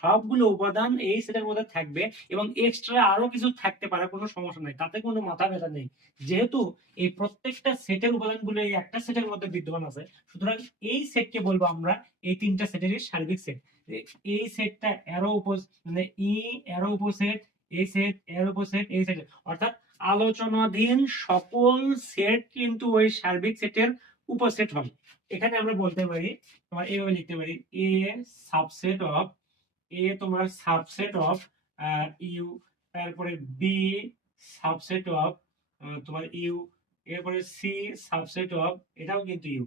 সবগুলো উপাদান এই সেটের মধ্যে থাকবে এবং এক্সট্রা আরো কিছু থাকতে পারে, কোনো সমস্যা নাই, তাতে কোনো মাথা ব্যথা নেই। যেহেতু এই প্রত্যেকটা সেটের উপাদানগুলো এই একটা সেটের মধ্যে বিদ্যমান আছে, সুতরাং এই সেটকে বলবো আমরা এই তিনটা সেটেরই সার্বিক সেট। এই সেটটা এরো মানে ই এরো উপসেট, এই সেট এরো উপসেট, এই সেট, অর্থাৎ আলোচনাধীন সকল সেট কিন্তু ওই সার্বিক সেটের উপসেট হয়। এখানে আমরা বলতে পারি, তোমার এইভাবে লিখতে পারি, এ সাবসেট অফ, এ তোমার সাবসেট অফ ইউ, তারপরে বি সাবসেট অফ তোমার ইউ, এরপরে সি সাবসেট অফ, এটাও কিন্তু ইউ।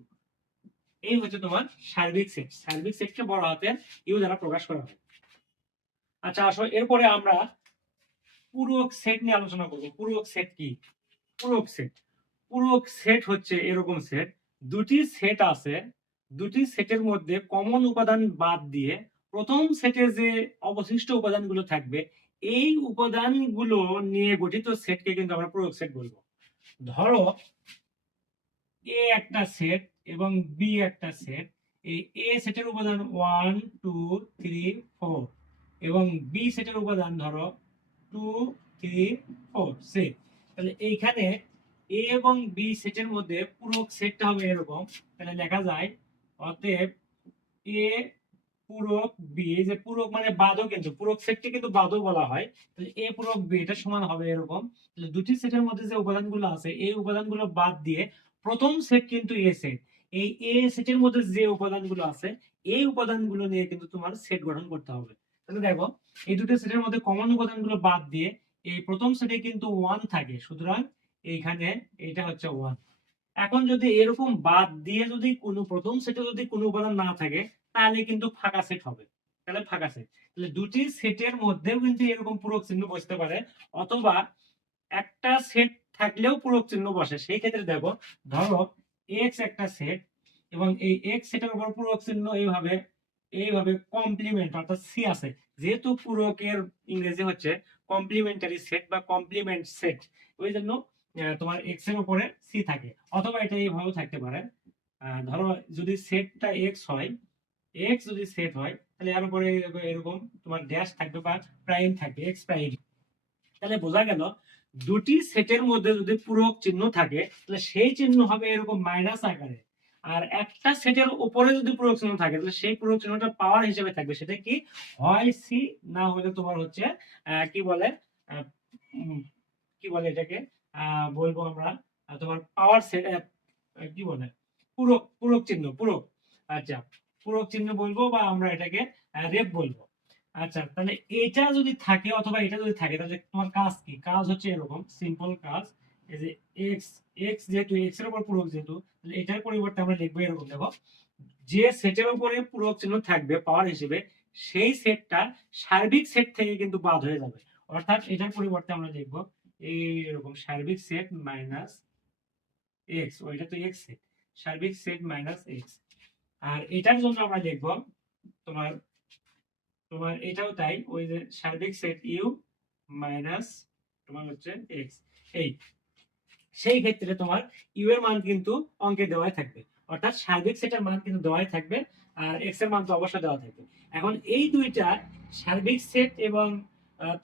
এই হচ্ছে তোমার সার্বিক সেট। সার্বিক সেটকে বড় হাতের ইউ দ্বারা প্রকাশ করা হয়। আচ্ছা আসো এরপরে আমরা পূরক সেট নিয়ে আলোচনা করব। পূরক সেট কি? পূরক সেট, পূরক সেট হচ্ছে এরকম সেট, দুটি সেট আছে, দুটি সেটের মধ্যে কমন উপাদান বাদ দিয়ে প্রথম সেটে যে অবশিষ্ট উপাদানগুলো থাকবে, এই উপাদানগুলো নিয়ে গঠিত সেটকে কিন্তু আমরা পূরক সেট বলবো। ধরো এ একটা সেট এবং বি একটা সেট, এই এ সেটের উপাদান 1 2 3 4 এবং বি সেটের উপাদান ধরো 2 3 4 6, তাহলে এইখানে এ এবং বি সেটের মধ্যে পূরক সেটটা হবে এরকম। তাহলে লেখা যায় অতএব এ পূরক বি, এই যে পূরক মানে বাদও, কিন্তু পূরক সেটকে কিন্তু বাদও বলা হয়, তাহলে এ পূরক বি এটা সমান হবে এরকম। তাহলে দুটি সেটের মধ্যে যে উপাদানগুলো আছে, এই উপাদানগুলো বাদ দিয়ে প্রথম সেট কিন্তু এ সেট, এই এ সেটের মধ্যে যে উপাদানগুলো আছে, এই উপাদানগুলো নিয়ে কিন্তু তোমার সেট গঠন করতে হবে। তাহলে দেখো এই দুটো সেটের মধ্যে কমন উপাদানগুলো বাদ দিয়ে এই প্রথম সেটে কিন্তু 1 থাকে, সুতরাং এইখানে এটা হচ্ছে 1। এখন যদি এরকম বাদ দিয়ে যদি কোনো প্রথম সেটে যদি কোনো উপাদান না থাকে, তাহলে কিন্তু ফাঁকা সেট হবে। তাহলে ফাঁকা সেট, তাহলে দুটি সেটের মধ্যেও কিন্তু এরকম পূরক চিহ্ন বসতে পারে, অথবা একটা সেট থাকলেও পূরক চিহ্ন বসে। সেই ক্ষেত্রে দেখো, ধরো এক্স একটা সেট এবং এই এক্স সেটের উপর পূরক চিহ্ন এইভাবে এইভাবে কমপ্লিমেন্ট অর্থাৎ সি আছে, যেহেতু পূরকের ইংরেজি হচ্ছে কমপ্লিমেন্টারি সেট বা কমপ্লিমেন্ট সেট, ওই জন্য তোমার এক্স এর উপরে সি থাকে, অথবা এটা এইভাবেও থাকতে পারে। ধরো যদি সেটটা এক্স হয়, এক্স যদি সেট হয়, তাহলে এর উপরে এরকম তোমার ড্যাশ থাকবে বা প্রাইম থাকবে, এক্স প্রাইম। তাহলে বোঝা গেল দুটি সেটের মধ্যে যদি পূরক চিহ্ন থাকে, তাহলে সেই চিহ্ন হবে এরকম মাইনাস আকারে। আর একটা সেটের উপরে যদি পূরক চিহ্ন থাকে, তাহলে সেই পূরক চিহ্নটা পাওয়ার হিসেবে থাকবে, সেটা কি হয় সি, না হলে তোমার হচ্ছে কি বলে আহ, উম, কি বলে এটাকে বলবো আমরা তোমার পাওয়ার সেট, কি বলে পূরক, পূরক চিহ্ন, পূরক। আচ্ছা পূরক চিহ্ন বলবো বা আমরা এটাকে রেপ বলবো। আচ্ছা তাহলে এটা যদি থাকে অথবা এটা যদি থাকে, তাহলে তোমার কাজ কি? কাজ হচ্ছে এরকম সিম্পল কাজ, এই যে এক্স, এক্স যেহেতু এক্স এর উপর পূরক, যেহেতু তাহলে এটার পরিবর্তে আমরা লিখবো এরকম, দেখো যে সেটের উপরে পূরক চিহ্ন থাকবে পাওয়ার হিসেবে, সেই সেটটা সার্বিক সেট থেকে কিন্তু বাদ হয়ে যাবে। অর্থাৎ এটার পরিবর্তে আমরা লিখবো এইরকম সার্বিক সেট মাইনাস এক্স, ওইটা তো এক্স সেট, সার্বিক সেট মাইনাস এক্স। আর এটার জন্য আমরা লিখবো তোমার তোমার এটাও তাই, ওই যে সার্বিক সেট ইউ মাইনাস তোমার হচ্ছে এক্স। এই সেই ক্ষেত্রে তোমার ইউ এর মান কিন্তু অঙ্কে দেওয়াই থাকবে, অর্থাৎ সার্বিক সেটের মান কিন্তু দেওয়াই থাকবে, আর এক্স এর মান তো অবশ্যই দেওয়া থাকবে। এখন এই দুইটা সার্বিক সেট এবং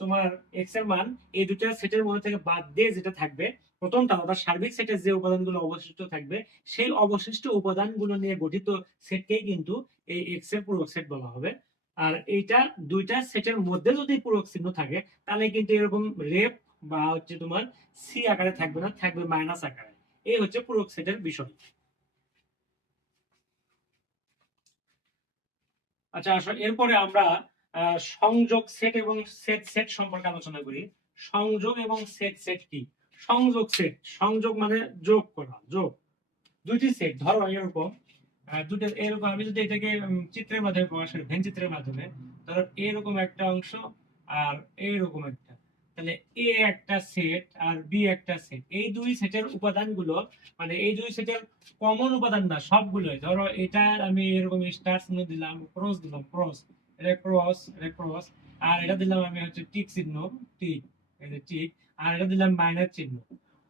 তোমার এক্স এর মান, এই দুইটা সেটের মধ্যে থেকে বাদ দিয়ে যেটা থাকবে, প্রথমটা অর্থাৎ সার্বিক সেটের যে উপাদানগুলো অবশিষ্ট থাকবে সেই অবশিষ্ট উপাদানগুলো নিয়ে গঠিত সেটকেই কিন্তু এই এক্স এর পূরক সেট বলা হবে। আর এইটা দুইটা সেটের মধ্যে যদি পূরক চিহ্ন থাকে তাহলে কিন্তু এরকম রেপ বা হচ্ছে তোমার সি আকারে থাকবে না, থাকবে মাইনাস আকারে। এই হচ্ছে পূরক সেটের বিষয়। আচ্ছা আসলে এরপরে আমরা সংযোগ সেট এবং সেট সেট সম্পর্কে আলোচনা করি। সংযোগ এবং সেট সেট কি? সংযোগ সেট, সংযোগ মানে যোগ করা, যোগ। দুইটি সেট ধরো এরকম, দুটো এরকম, আমি যদি এটাকে চিত্রের মাধ্যমে প্রকাশ করি, ভেন চিত্রের মাধ্যমে, ধরো এরকম একটা অংশ আর এইরকম একটা, তাহলে এ একটা সেট আর বি একটা সেট। এই দুই সেটের উপাদানগুলো মানে এই দুই সেটের কমন উপাদান না সবগুলোই, ধরো এটা আমি এরকম স্টার চিহ্ন দিলাম, ক্রস দিলাম, ক্রস, এটা ক্রস, এটা ক্রস, আর এটা দিলাম আমি হচ্ছে টিক চিহ্ন, টিক, এই যে টিক, আর এটা দিলাম মাইনাস চিহ্ন।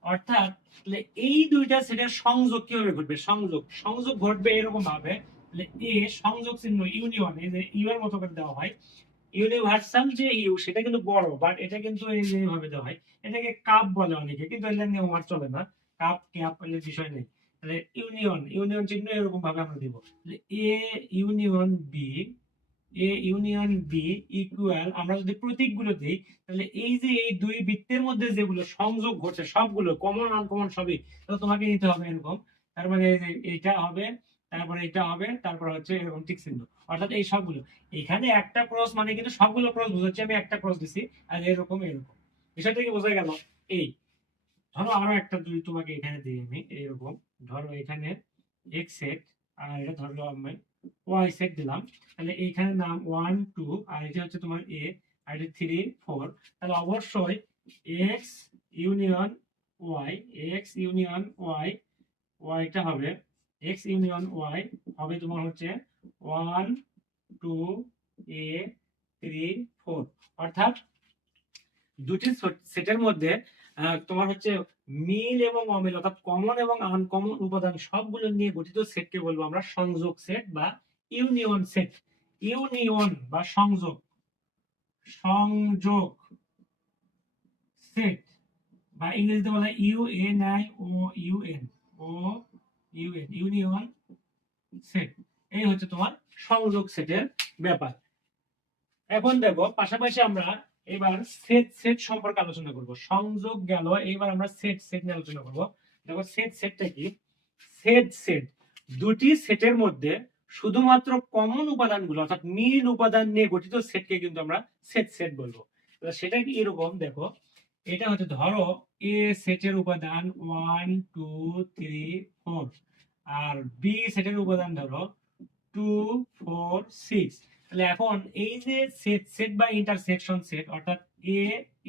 অর্থাৎ তাহলে এই দুইটা সেটের সংযোগ কিভাবে ঘটবে? সংযোগ সংযোগ ঘটবে এরকম ভাবে, তাহলে এ সংযোগ চিহ্ন ইউনিয়ন, এই যে ইউ এর মতো করে দেওয়া হয়, ইউনিভার্সাল যে ইউ সেটা কিন্তু বড়, বাট এটা কিন্তু এই যে এইভাবে দেওয়া হয়, এটাকে কাপ বলে অনেকে, কিন্তু এর নিয়ম আর চলে না, কাপ ক্যাপ এর বিষয় নেই। তাহলে ইউনিয়ন, ইউনিয়ন চিহ্ন এরকম ভাবে আমরা দিব, তাহলে A union B, A union B equal, আমরা যদি প্রতীকগুলো দিই তাহলে এই যে এই দুই বৃত্তের মধ্যে যেগুলো সংযোগ ঘটছে সবগুলো কমন আনকমন সবই তাহলে তোমাকে নিতে হবে এরকম। তার মানে এই যে এইটা হবে, তারপরে এটা হবে, তারপর হচ্ছে এরকম টিক চিহ্ন, অর্থাৎ এই সবগুলো। এখানে একটা ক্রস মানে কিন্তু সবগুলো ক্রস বুঝাচ্ছি, আমি একটা ক্রস দিছি, আর এরকম এরকম। বিষয়টা কি বোঝা গেল? এই ধরো আরো একটা যদি তোমাকে এখানে দিই আমি এরকম, ধরো এখানে এক্স সেট আর এটা ধরলো আমি ওয়াই সেট দিলাম, তাহলে এইখানে নাম 1 2 আর এটা হচ্ছে তোমার এ, আর এটা 3 4, তাহলে অবশ্যই X union Y, X union Y, ওয়াইটা হবে এক্স ইউনিয়ন ওয়াই হবে তোমার হচ্ছে 1 2 এ 3 4। অর্থাৎ দুটি সেটের মধ্যে তোমার হচ্ছে মিল এবং অমিল অর্থাৎ কমন এবং আনকমন উপাদান সবগুলো নিয়ে গঠিত সেটকে বলবো আমরা সংযোগ সেট বা ইউনিয়ন সেট। ইউনিয়ন বা সংযোগ, সংযোগ সেট বা ইংরেজিতে বলা U N I O U N, O U N, union set. এই হচ্ছে তোমার সংযোগ সেটের ব্যাপার। এখন দেখো পাশাপাশি আমরা এবার সেট সেট সম্পর্কে আলোচনা করব। সংযোগ গেল, এবার আমরা সেট সেট নিয়ে আলোচনা করব। দেখো সেট সেটটা কি? সেট সেট দুটি সেটের মধ্যে শুধুমাত্র কমন উপাদানগুলো অর্থাৎ মিল উপাদান নিয়ে গঠিত সেটকে কিন্তু আমরা সেট সেট বলবো। সেটা কি এরকম দেখো, এটা হচ্ছে ধরো এ সেটের উপাদান 1 2 3 4 আর বি সেটের উপাদান ধরো 2 4 6। তাহলে এখন এই যে সেট সেট বা ইন্টারসেকশন সেট অর্থাৎ এ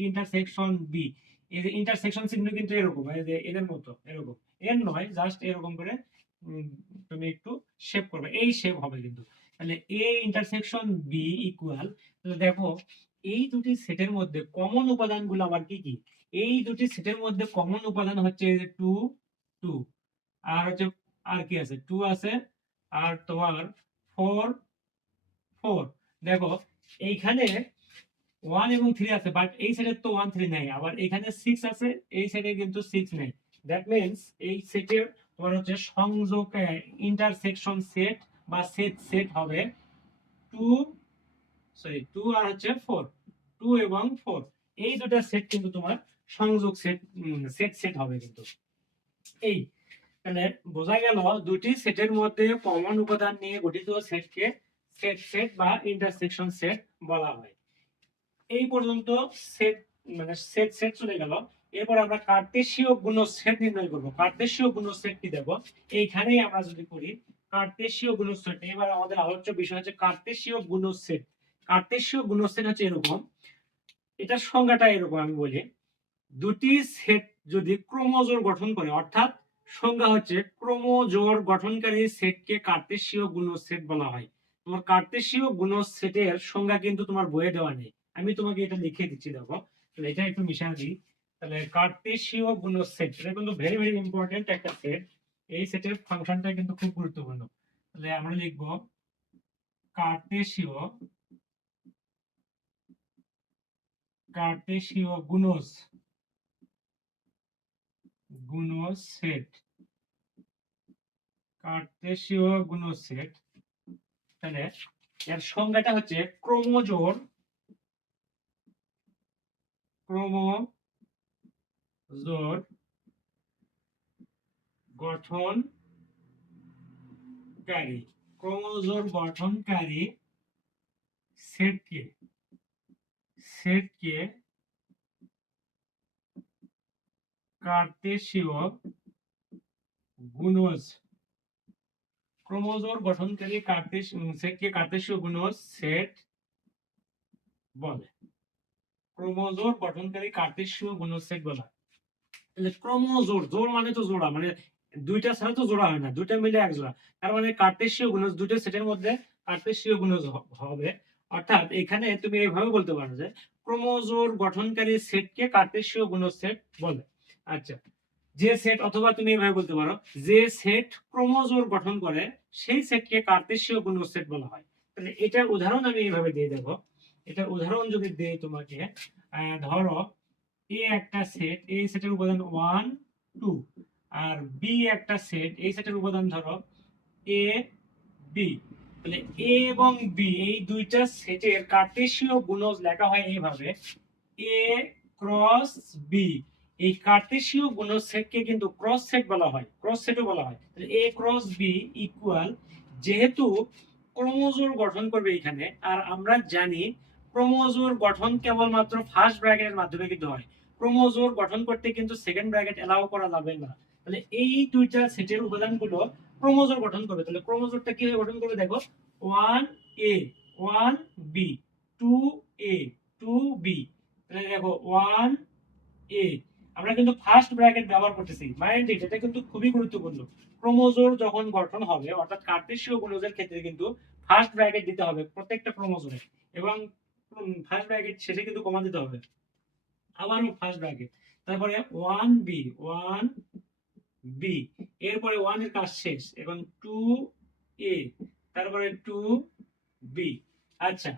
ইন্টারসেকশন বি, এই যে ইন্টারসেকশন চিহ্ন কিন্তু এরকম, এই যে এদের মতো এরকম, এর নয়, জাস্ট এরকম করে তুমি একটু শেপ করবে, এই শেপ হবে কিন্তু। তাহলে এ ইন্টারসেকশন বি ইকুয়াল, তাহলে দেখো এই দুটি সেটের মধ্যে কমন উপাদানগুলো আবার কি কি? এই দুটি সেটের মধ্যে কমন উপাদান হচ্ছে 2 2, আর হচ্ছে আর কি আছে 2 আছে, আর তোমার 4 4। দেখো এইখানে 1 এবং 3 আছে, বাট এই সাইডে তো 1 3 নাই, আবার এখানে 6 আছে, এই সাইডে কিন্তু 6 নাই। দ্যাট মিন্স এই সেটের তোমার হচ্ছে সংযোগ ইন্টারসেকশন সেট বা সেট সেট হবে 2, সরি 2 আর হচ্ছে 4, 2 এবং 4। এই দুটো সেট কিন্তু তোমার সংযোগ সেট সেট সেট হবে কিন্তু। এই তাহলে বোঝা গেল দুটি সেটের মধ্যে কমন উপাদান নিয়ে গঠিত সেটকে সেট সেট বা ইন্টারসেকশন সেট বলা হয়। এই পর্যন্ত সেট মানে সেট সেট চলে গেল। এরপর আমরা কার্তেশীয় গুণসেট নির্ণয় করব। কার্তেশীয় গুণসেট কি দেব? এইখানেই আমরা যদি করি কার্তেশীয় গুণসেট, এবার আমাদের আলোচ্য বিষয় হচ্ছে কার্তেশীয় গুণসেট। কার্তেশীয় গুণসেট হচ্ছে এরকম, এটার সংজ্ঞাটা এরকম আমি বলি, দুটি সেট যদি ক্রোমোজোড় গঠন করে, অর্থাৎ সংজ্ঞা হচ্ছে ক্রোমোজোড় গঠনকারী সেটকে কার্তেশীয় গুণসেট বলা হয়। তোমার কার্তেশীয় গুণসেটের সংজ্ঞা কিন্তু তোমার বইয়ে দেওয়া নেই, আমি তোমাকে এটা লিখে দিচ্ছি দেখো, তাহলে এটা একটু মিশিয়ে দিই। তাহলে কার্তেশীয় গুণসেট এটা কিন্তু ভেরি ভেরি ইম্পর্টেন্ট একটা সেট, এই সেটের ফাংশনটা কিন্তু খুব গুরুত্বপূর্ণ। তাহলে আমরা লিখব কার্তেশীয়, কার্তেশীয় গুণজ, গুণসেট, কার্তেশীয় গুণসেট। তাহলে এর সংজ্ঞাটা হচ্ছে ক্রোমোজোর গঠনকারী, ক্রোমোজোর গঠনকারী সেটকে কার্তেশীয় গুণজ, ক্রোমোজোর গঠনকারী সেটকে কার্তেশীয় গুণজ সেট বলে। ক্রোমোজোর গঠনকারী কার্তেশীয় গুণজ সেট বলা। তাহলে ক্রোমোজোর, জোর মানে তো জোড়া, মানে দুইটা ছাড়া তো জোড়া হয় না, দুইটা মিলে এক জোড়া। তার মানে কার্তেশীয় গুণজ দুটো সেটের মধ্যে কার্তেশীয় গুণজ হবে। অর্থাৎ এখানে তুমি এইভাবে বলতে পারো যে ক্রোমোজোর গঠনকারী সেটকে কার্তেশীয় গুণজ সেট বলে। আচ্ছা, যে সেট, অথবা তুমি এইভাবে বলতে পারো যে সেট ক্রোমোজোর গঠন করে সেই সেটকে কার্তেশীয় গুণজ সেট বলা হয়। তাহলে এটার উদাহরণ আমি এইভাবে দিয়ে দেব। এটার উদাহরণ যদি দেই তোমাকে, ধরো এ একটা সেট, এই সেটের উপাদান 1 2, আর বি একটা সেট, এই সেটের উপাদান ধরো এ বি। তাহলে এ এবং বি এই দুইটা সেটের কার্তেশীয় গুণজ লেখা হয় এইভাবে এ ক্রস বি। এই কার্তেশীয় গুণজ সেটকে কিন্তু ক্রস সেট বলা হয়, ক্রস সেটও বলা হয়। তাহলে এ ক্রস বি ইকুয়াল, যেহেতু ক্রোমোজোর গঠন করবে এখানে, আর আমরা জানি ক্রোমোজোর গঠন কেবলমাত্র ফার্স্ট ব্র্যাকেটের মাধ্যমে কিন্তু হয়, ক্রোমোজোর গঠন করতে কিন্তু সেকেন্ড ব্র্যাকেট এলাও করা যাবে না। তাহলে এই দুইটা সেটের উপাদানগুলো ক্রোমোজোর গঠন করবে। তাহলে ক্রোমোজোরটা কিভাবে গঠন করবে দেখো, 1 এ 1 বি 2 এ 2 বি। তাহলে দেখো 1 এ, আমরা কিন্তু ফার্স্ট ব্র্যাকেট ব্যবহার করতেছি, মাইন্ড ইট, এটা কিন্তু খুবই গুরুত্বপূর্ণ। ক্রোমোজোর যখন গঠন হবে, অর্থাৎ কার্তেশীয় গুণজের ক্ষেত্রে কিন্তু ফার্স্ট ব্র্যাকেট দিতে হবে প্রত্যেকটা ক্রোমোজোমে, এবং ফার্স্ট ব্র্যাকেট শেষে কিন্তু কমা দিতে হবে, আবারও ফার্স্ট ব্র্যাকেট, তারপরে 1 বি 1 বি, এরপরে 1 এর কাজ শেষ, এখন 2 এ, তারপরে 2 বি। আচ্ছা,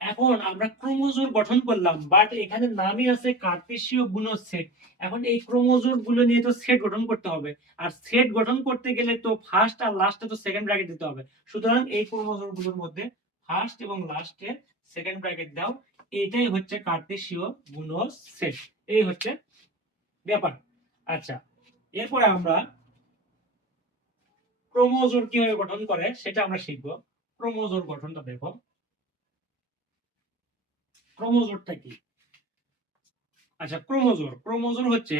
এখন আমরা ক্রোমোজোর গঠন করলাম, বাট এখানে নামই আছে কার্তেশীয় গুণজ সেট। এখন এই ক্রোমোজোর গুলো নিয়ে তো সেট গঠন করতে হবে, আর সেট গঠন করতে গেলে তো ফার্স্ট আর লাস্টে তো সেকেন্ড ব্র্যাকেট দিতে হবে। সুতরাং এই ক্রোমোজোর গুলোর মধ্যে ফার্স্ট এবং লাস্টে সেকেন্ড ব্র্যাকেট দাও, এটাই হচ্ছে কার্তেশীয় গুণজ সেট। এই হচ্ছে ব্যাপার। আচ্ছা, এরপরে আমরা ক্রোমোজোর কিভাবে গঠন করে সেটা আমরা শিখব। ক্রোমোজোর গঠনটা দেখো, ক্রোমোজোরটা কি? আচ্ছা, ক্রোমোজোর হচ্ছে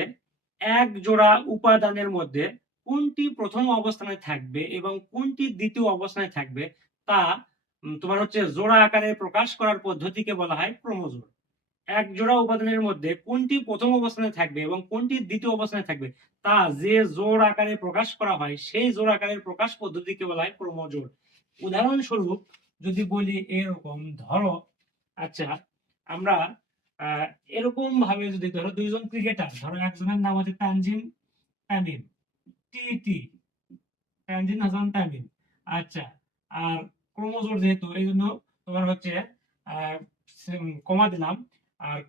এক জোড়া উপাদানের মধ্যে কোনটি প্রথম অবস্থানে থাকবে এবং কোনটি দ্বিতীয় অবস্থানে থাকবে তা তোমার হচ্ছে জোড়া আকারে প্রকাশ করার পদ্ধতিকে বলা হয় ক্রোমোজোর। এক জোড়া উপাদানের মধ্যে কোনটি প্রথম অবস্থানে থাকবে এবং কোনটি দ্বিতীয় অবস্থানে থাকবে তা যে জোড় আকারে প্রকাশ করা হয় সেই জোড় আকারের প্রকাশ পদ্ধতিকে বলা হয় ক্রোমোজোর। উদাহরণস্বরূপ যদি বলি এরকম, ধরো, আচ্ছা, আমরা এরকম ভাবে যদি ধরো দুইজন ক্রিকেটার, ধরো একজনের নাম হচ্ছে তানজিম তামিম, টি, তানজিম হাসান তামিম। আচ্ছা, আর ক্রোমোজোর যেহেতু, এই জন্য তোমার হচ্ছে কমা দিলাম। আর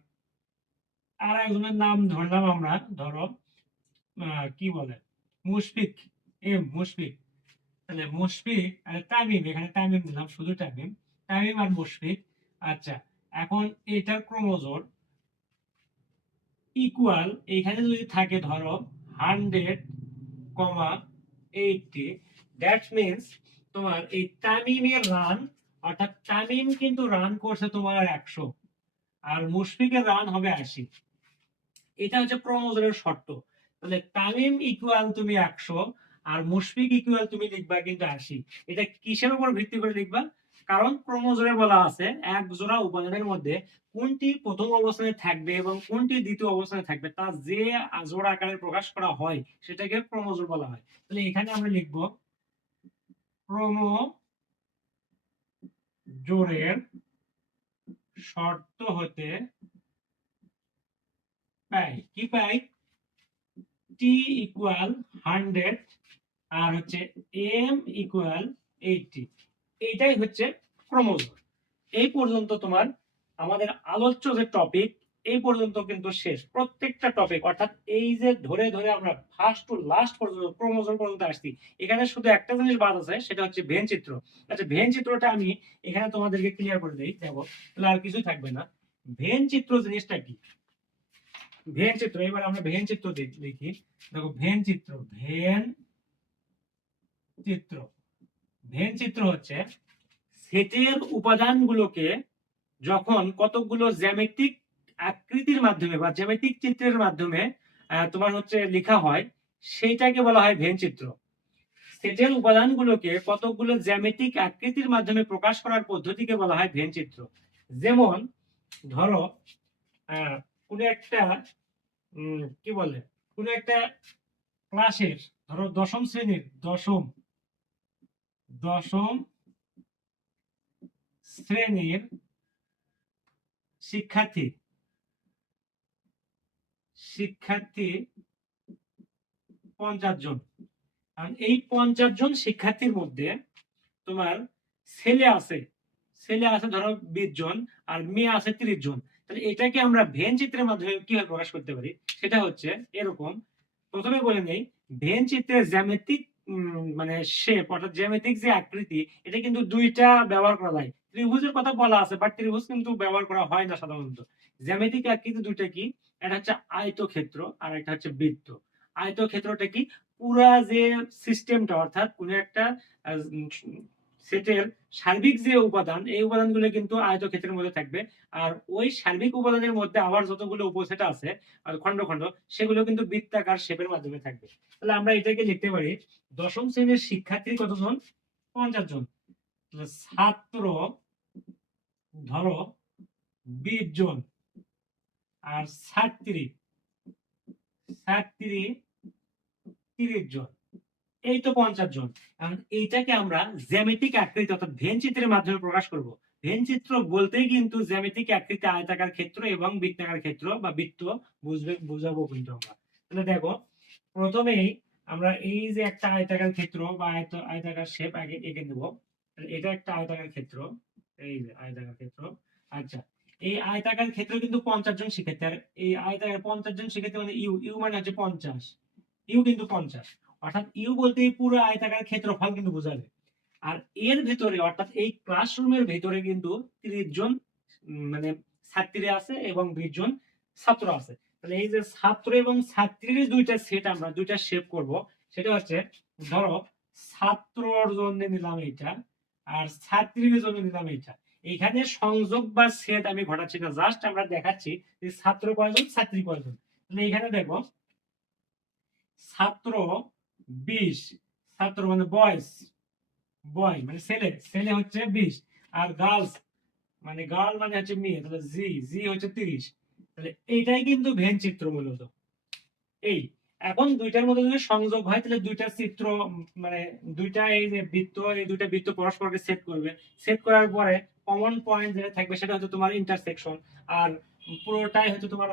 আর একজনের নাম ধরলাম আমরা, ধরো কি বলে, মুশফিক, মুশফিক। তাহলে মুশফিক আর তামিম, এখানে তামিম দিলাম, শুধু তামিম, তামিম আর মুশফিক। আচ্ছা, এখন এটার ক্রোমোজোর ইকুয়াল এখানে যদি থাকে ধরো 100,80, দ্যাট মিন্স তোমার এই তামিমের রান, অর্থাৎ তামিম কিন্তু রান করছে তোমার 100, আর মুশফিকের রান হবে 80। এটা হচ্ছে ক্রোমোজোমের শর্ত। তাহলে তামিম ইকুয়াল তুমি 100 আর মুশফিক ইকুয়াল তুমি লিখবা কিন্তু 80। এটা কিসের উপর ভিত্তি করে লিখবা? কারণ ক্রোমোজোমে বলা আছে এক জোড়া উপাদানের মধ্যে কোনটি প্রথম অবস্থানে থাকবে এবং কোনটি দ্বিতীয় অবস্থানে থাকবে তা যে জোড়া আকারে প্রকাশ করা হয় সেটাকে ক্রোমোজোম বলা হয়। তাহলে এখানে আমরা লিখব ক্রোমোজোমের শর্ত হতে পাই, কি পাই, টি ইকুয়াল 100 আর হচ্ছে এম ইকুয়াল 80। এইটাই হচ্ছে ক্রোমোজোম। এই পর্যন্ত তোমার আমাদের আলোচ্য যে টপিক এই পর্যন্ত কিন্তু শেষ প্রত্যেকটা টপিক, অর্থাৎ এই যে ধরে ধরে আমরা ফার্স্ট টু লাস্ট পর্যন্ত ক্রোমোজোম পর্যন্ত আসছি। এখানে শুধু একটা জিনিস বাদ আছে, সেটা হচ্ছে ভেন চিত্র। আচ্ছা, ভেন চিত্রটা আমি এখানে তোমাদেরকে ক্লিয়ার করে দিই, দেখো তাহলে আর কিছু থাকবে না। ভেন চিত্র জিনিসটা কি? ভেন চিত্র, এবার আমরা ভেন চিত্র দেখি। দেখো ভেন চিত্র, চিত্র ভেন চিত্র হচ্ছে সেটের উপাদানগুলোকে যখন কতগুলো জ্যামিতিক আকৃতির মাধ্যমে বা জ্যামিতিক চিত্রের মাধ্যমে তোমার হচ্ছে লেখা হয়, সেইটাকে বলা হয় ভেন চিত্র। সেটের উপাদানগুলোকে কতগুলো জ্যামিতিক আকৃতির মাধ্যমে প্রকাশ করার পদ্ধতিকে বলা হয় ভেন চিত্র। যেমন ধরো কোন একটা কি বলে, কোন একটা ক্লাসের, ধরো দশম শ্রেণীর দশম শ্রেণীর শিক্ষার্থী 50 জন। আর এই 50 জন শিক্ষার্থীর মধ্যে তোমার ছেলে আছে ধরো 20 জন, আর মেয়ে আছে 30 জন। তাহলে এটাকে আমরা ভেন চিত্রের মাধ্যমে কিভাবে প্রকাশ করতে পারি, সেটা হচ্ছে এরকম। প্রথমে বলে নেই, ভেন চিত্রের জ্যামিতিক মানে শেপ, অর্থাৎ জ্যামিতিক যে আকৃতি, এটা কিন্তু দুইটা ব্যবহার করা যায়। ত্রিভুজের কথা বলা আছে, বাট ত্রিভুজ কিন্তু ব্যবহার করা হয় না সাধারণত। জ্যামিতিক আকৃতি দুইটা কি, একটা হচ্ছে আয়তক্ষেত্র আর একটা হচ্ছে বৃত্ত। আয়তক্ষেত্রটা কি, পুরা যে সিস্টেমটা, অর্থাৎ কোন একটা সেটের সার্বিক যে উপাদান, এই উপাদানগুলো কিন্তু আয়তক্ষেত্রের মধ্যে থাকবে। আর ওই সার্বিক উপাদানের মধ্যে আবার যতগুলো উপসেট আছে খন্ড খন্ড, সেগুলো কিন্তু বৃত্তাকার শেপের মাধ্যমে থাকবে। তাহলে আমরা এটাকে লিখতে পারি, দশম শ্রেণীর শিক্ষার্থী কতজন? 50 জন। ছাত্র ধরো 20 জন, আর ছাত্রী 30 জন। এই তো 50 জন। এখন এইটাকে আমরা জ্যামিতিক আকৃতি অর্থাৎ ভেন চিত্রের মাধ্যমে প্রকাশ করব। ভেন চিত্র বলতেই কিন্তু জ্যামিতিক আকৃতি, আয়তাকার ক্ষেত্র এবং বৃত্তাকার ক্ষেত্র বা বৃত্ত বুঝাবো কিন্তু আমরা। তাহলে দেখো, প্রথমেই আমরা এই যে একটা আয়তাকার ক্ষেত্র বা আয়তাকার শেপ আগে এঁকে নেব। এটা একটা আয়তাকার ক্ষেত্র, এই যে আয়তাকার ক্ষেত্র। আচ্ছা, এই আয়তাকার ক্ষেত্র কিন্তু 50 জন শিক্ষার্থী, আর এই আয়তাকার 50 জন শিক্ষার্থী মানে ইউ মানে হচ্ছে 50, ইউ কিন্তু 50। অর্থাৎ ইউ বলতে পুরো আয়তাকার ক্ষেত্রফল কিন্তু বোঝাবে। আর এর ভিতরে, অর্থাৎ এই ক্লাসরুমের ভিতরে কিন্তু 30 জন মানে ছাত্রী আছে এবং 20 জন ছাত্র আছে। তাহলে এই যে ছাত্র এবং ছাত্রীর দুইটা সেট, আমরা দুইটা শেপ করব। সেটা হচ্ছে ধরো ছাত্রর জন্য নিলাম এইটা, আর ছাত্রীর জন্য নিলাম এইটা। এখানে সংযোগ বা সেট আমি ঘটাচ্ছি না, জাস্ট আমরা দেখাচ্ছি যে ছাত্র কয়জন, ছাত্রী কয়জন। তাহলে এখানে দেখো, ছাত্র 20, ছাত্র মানে বয়েস, বয় মানে ছেলে, ছেলে হচ্ছে 20, আর গার্লস মানে গার্ল মানে হচ্ছে মেয়ে, তাহলে জি জি হচ্ছে 30। তাহলে এইটাই কিন্তু ভেন চিত্র মূলত। এই এখন দুইটার মধ্যে যদি সংযোগ হয়, তাহলে দুইটা চিত্র মানে দুইটা এই যে বৃত্ত, এই দুইটা বৃত্ত পরস্পরকে সেট করবে। সেট করার পরে কমন পয়েন্ট যেটা থাকবে সেটা হচ্ছে তোমার ইন্টারসেকশন। আর পুরোটাই হচ্ছে তোমার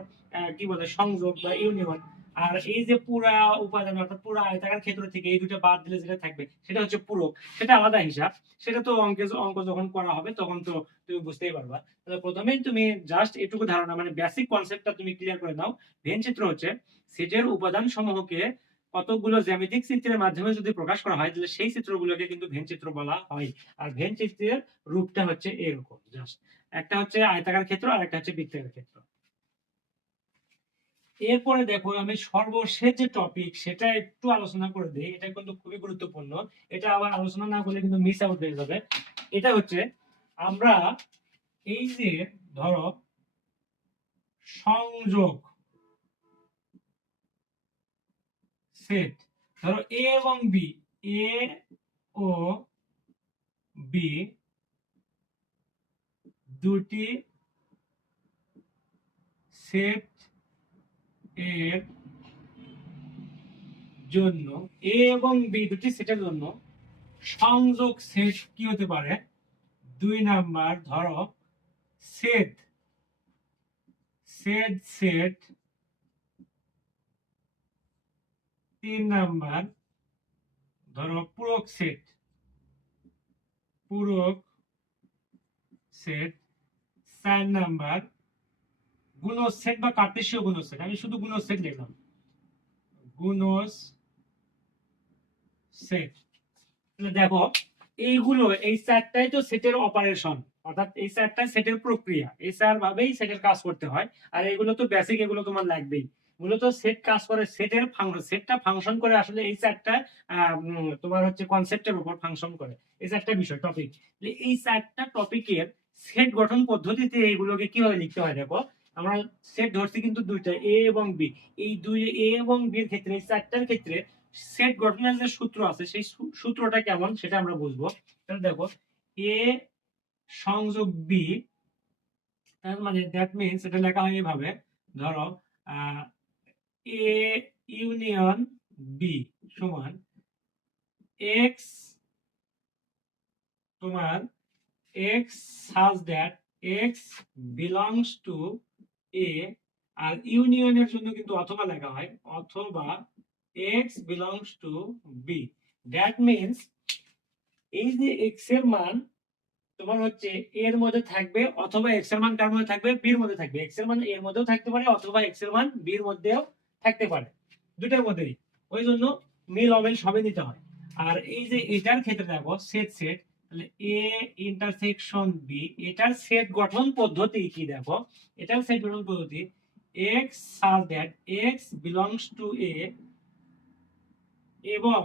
কি বলে, সংযোগ বা ইউনিয়ন। আর এই যে পুরা উপাদান, অর্থাৎ পুরো আয়তাকার ক্ষেত্র থেকে এই দুটো বাদ দিলে যেটা থাকবে সেটা হচ্ছে পূরক। সেটা আলাদা হিসাব, সেটা তো অঙ্ক যখন করা হবে তখন তো তুমি বুঝতেই পারবা। তাহলে প্রথমেই তুমি জাস্ট এটুকু ধারণা মানে বেসিক কনসেপ্টটা তুমি ক্লিয়ার করে নাও। ভেন চিত্র হচ্ছে সেটের উপাদান সমূহকে কতগুলো জ্যামিতিক চিত্রের মাধ্যমে যদি প্রকাশ করা হয়, তাহলে সেই চিত্রগুলোকে কিন্তু ভেন চিত্র বলা হয়। আর ভেন চিত্রের রূপটা হচ্ছে এরকম, জাস্ট একটা হচ্ছে আয়তাকার ক্ষেত্র আর একটা হচ্ছে বৃত্তাকার ক্ষেত্র। এরপরে দেখো, আমি সর্বশেষ যে টপিক সেটা একটু আলোচনা করে দিই, এটা কিন্তু খুবই গুরুত্বপূর্ণ। এটা আবার আলোচনা না করলে কিন্তু মিস আউট হয়ে যাবে। এটা হচ্ছে আমরা এই যে ধরো সংযোগ সেট, ধরো এ এবং বি, এ ও বি দুটি সেট এর জন্য, এ এবং বি দুটি সেটের জন্য সংযোগ সেট কি হতে পারে? 2 নাম্বার ধরো সেট সেট সেট 3 নাম্বার ধরো পূরক সেট 4 নাম্বার গুণজ সেট বা কার্তেশীয় গুণজ সেট, আমি শুধু গুণজ সেট লিখলাম, গুণজ সেট। দেখো এইগুলো, এই চারটাই তো সেটের অপারেশন, অর্থাৎ এই চারটাই সেটের প্রক্রিয়া, এই চার ভাবেই সেটের কাজ করতে হয়। আর এগুলো তো বেসিক, এগুলো তোমার লাগবেই। মূলত সেট কাজ করে সেটের ফাংশন, সেটটা ফাংশন করে আসলে এই চারটা তোমার হচ্ছে কনসেপ্টের উপর ফাংশন করে, এই চারটা বিষয় টপিক। এই চারটা টপিকের সেট গঠন পদ্ধতিতে এইগুলোকে কিভাবে লিখতে হয় দেখো। আমরা সেট ধরছি কিন্তু দুইটা, এ এবং বি। এই দুই এ এবং বির ক্ষেত্রে, এই চারটার ক্ষেত্রে সেট গঠনের যে সূত্র আছে সেই সূত্রটা কেমন সেটা আমরা বুঝবো। তাহলে দেখো এ সংযোগ বি, তার মানে দ্যাট মিন্স এটা লেখা হয় এইভাবে, ধরো এ ইউনিয়ন বি সমান এক্স, তোমার X such that X belongs to A. আর ইউনিয়নের জন্য কিন্তু অথবা লেখা হয়, অথবা X belongs to B. That means এই যে এক্স এর মান তোমার হচ্ছে এর মধ্যে থাকবে, অথবা এক্স এর মান কার মধ্যে থাকবে, বির মধ্যে থাকবে। এক্স এর মান এর মধ্যেও থাকতে পারে, অথবা এক্স এর মান বির মধ্যেও থাকতে পারে, দুটার মধ্যেই। ওই জন্য মিল অমিল সবই নিতে হয়। আর এই যে এটার ক্ষেত্রে দেখো সেট সেট, তাহলে এ ইন্টারসেকশন বি, এটার সেট গঠন পদ্ধতি কি দেখো। এটার সেট গঠন পদ্ধতি X such that X belongs to A এবং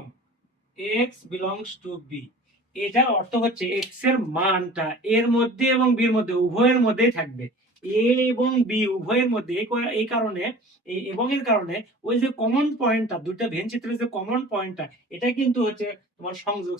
এক্স বিলংস টু বি। এটার অর্থ হচ্ছে এক্স এর মানটা এর মধ্যে এবং বির মধ্যে উভয়ের মধ্যেই থাকবে, এ এবং বি উভয়ের মধ্যে। এই কারণে এই এবং এর কারণে ওই যে কমন পয়েন্টটা, দুটো ভেন চিত্রের যে কমন পয়েন্টটা, এটা কিন্তু হচ্ছে তোমার সংযোগ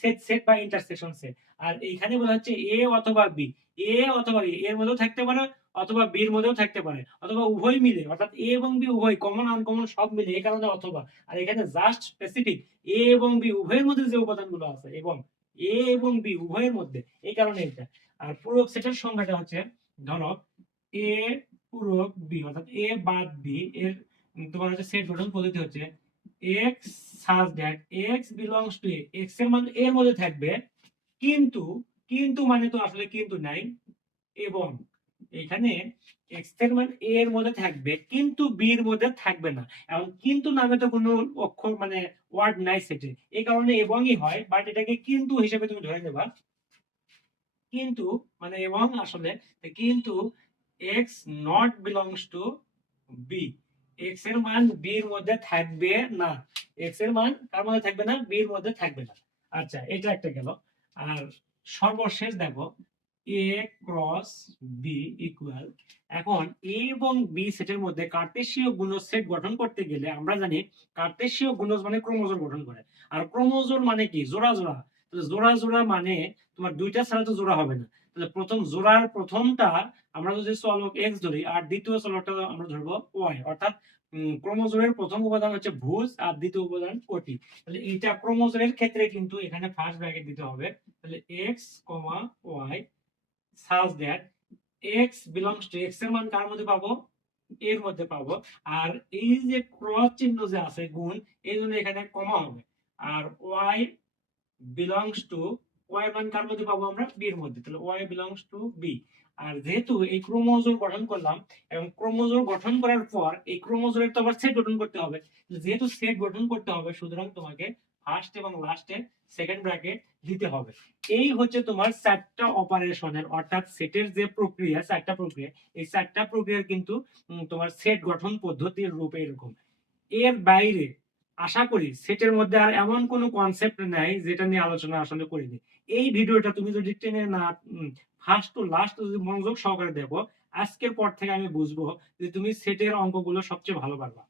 সেট সেট বা ইন্টারসেকশন সেট। আর এইখানে বলা হচ্ছে এ অথবা বি, এ অথবা বি এর মধ্যেও থাকতে পারে, অথবা বির মধ্যেও থাকতে পারে, অথবা উভয় মিলে, অর্থাৎ এ এবং বি উভয় কমন আনকমন সব মিলে, এই কারণে অথবা। আর এখানে জাস্ট স্পেসিফিক এ এবং বি উভয়ের মধ্যে যে উপাদানগুলো আছে, এবং এ এবং বি উভয়ের মধ্যে, এই কারণে এটা। আর পূরক সেটের সংজ্ঞাটা হচ্ছে, ধরো এ পূরক বি, অর্থাৎ এ বাদ বি এর তোমার হচ্ছে সেট গঠন পদ্ধতি হচ্ছে x such that X belongs to A, x এর মান এর মধ্যে থাকবে, কিন্তু, কিন্তু মানে তো আসলে কিন্তু নাই, এবং এখানে এক্স এর মান এ এর মধ্যে থাকবে কিন্তু বি এর মধ্যে থাকবে না। এবং কিন্তু নামে তো কোনো অক্ষর মানে ওয়ার্ড নাই সেটে, এই কারণে এবংই হয়, বাট এটাকে কিন্তু হিসেবে তুমি ধরে নেবা। কিন্তু মানে এবং আসলে কিন্তু X not belongs to B, X এর মান বি এর মধ্যে থাকবে না, এক্স এর মান কার মধ্যে থাকবে না, বি এর মধ্যে থাকবে না। আচ্ছা এটা একটা গেল। আর সর্বশেষ দেখো এ ক্রস বি ইকুয়াল, এখন এ এবং বি সেটের মধ্যে কার্তেশীয় গুণজ সেট গঠন করতে গেলে আমরা জানি কার্তেশীয় গুণজ মানে ক্রোমোজোর গঠন করে। আর ক্রোমোজোর মানে কি, জোড়া জোড়া। তাহলে জোড়া জোড়া মানে তোমার দুইটা ছাড়া তো জোড়া হবে না। তাহলে প্রথম জোড়ার প্রথমটা আমরা যদি চলক এক্স ধরি, আর দ্বিতীয় চলকটা আমরা ধরবো ওয়াই, অর্থাৎ ক্রোমোজোমের প্রথম উপাদান হচ্ছে ভুজ আর দ্বিতীয় উপাদান কোটি। তাহলে এইটা ক্রোমোজোমের ক্ষেত্রে কিন্তু এখানে ফার্স্ট ব্র্যাকেট দিতে হবে। তাহলে X comma Y such that x belongs to, x এর মান কার মধ্যে পাবো, এর মধ্যে পাবো। আর এই যে ক্রস চিহ্ন যে আছে গুণ, এই জন্য এখানে কমা হবে। আর y belongs to, y এর মান কার মধ্যে পাবো আমরা, b এর মধ্যে, তাহলে y belongs to b। আর যেহেতু এই ক্রোমোজোম গঠন করলাম, এবং ক্রোমোজোম গঠন করার পর এই ক্রোমোজোমের তো আবার সেট গঠন করতে হবে, যেহেতু সেট গঠন করতে হবে সুতরাং তোমাকে ফার্স্ট এবং লাস্টে সেকেন্ড ব্র্যাকেট দিতে হবে। এই হচ্ছে তোমার চারটা অপারেশনের, অর্থাৎ সেটের যে প্রক্রিয়া, চারটা প্রক্রিয়া, এই চারটা প্রক্রিয়ার কিন্তু তোমার সেট গঠন পদ্ধতির রূপ এরকম। এর বাইরে আশা করি সেটের মধ্যে আর এমন কোনো কনসেপ্ট নাই যেটা নিয়ে আলোচনা আসলে করিনি। এই ভিডিওটা তুমি যদি টেনে না ফার্স্ট টু লাস্ট যদি মনোযোগ সহকারে দেখো, আজকের পর থেকে আমি বুঝবো যে তুমি সেটের অঙ্কগুলো সবচেয়ে ভালো পারবা।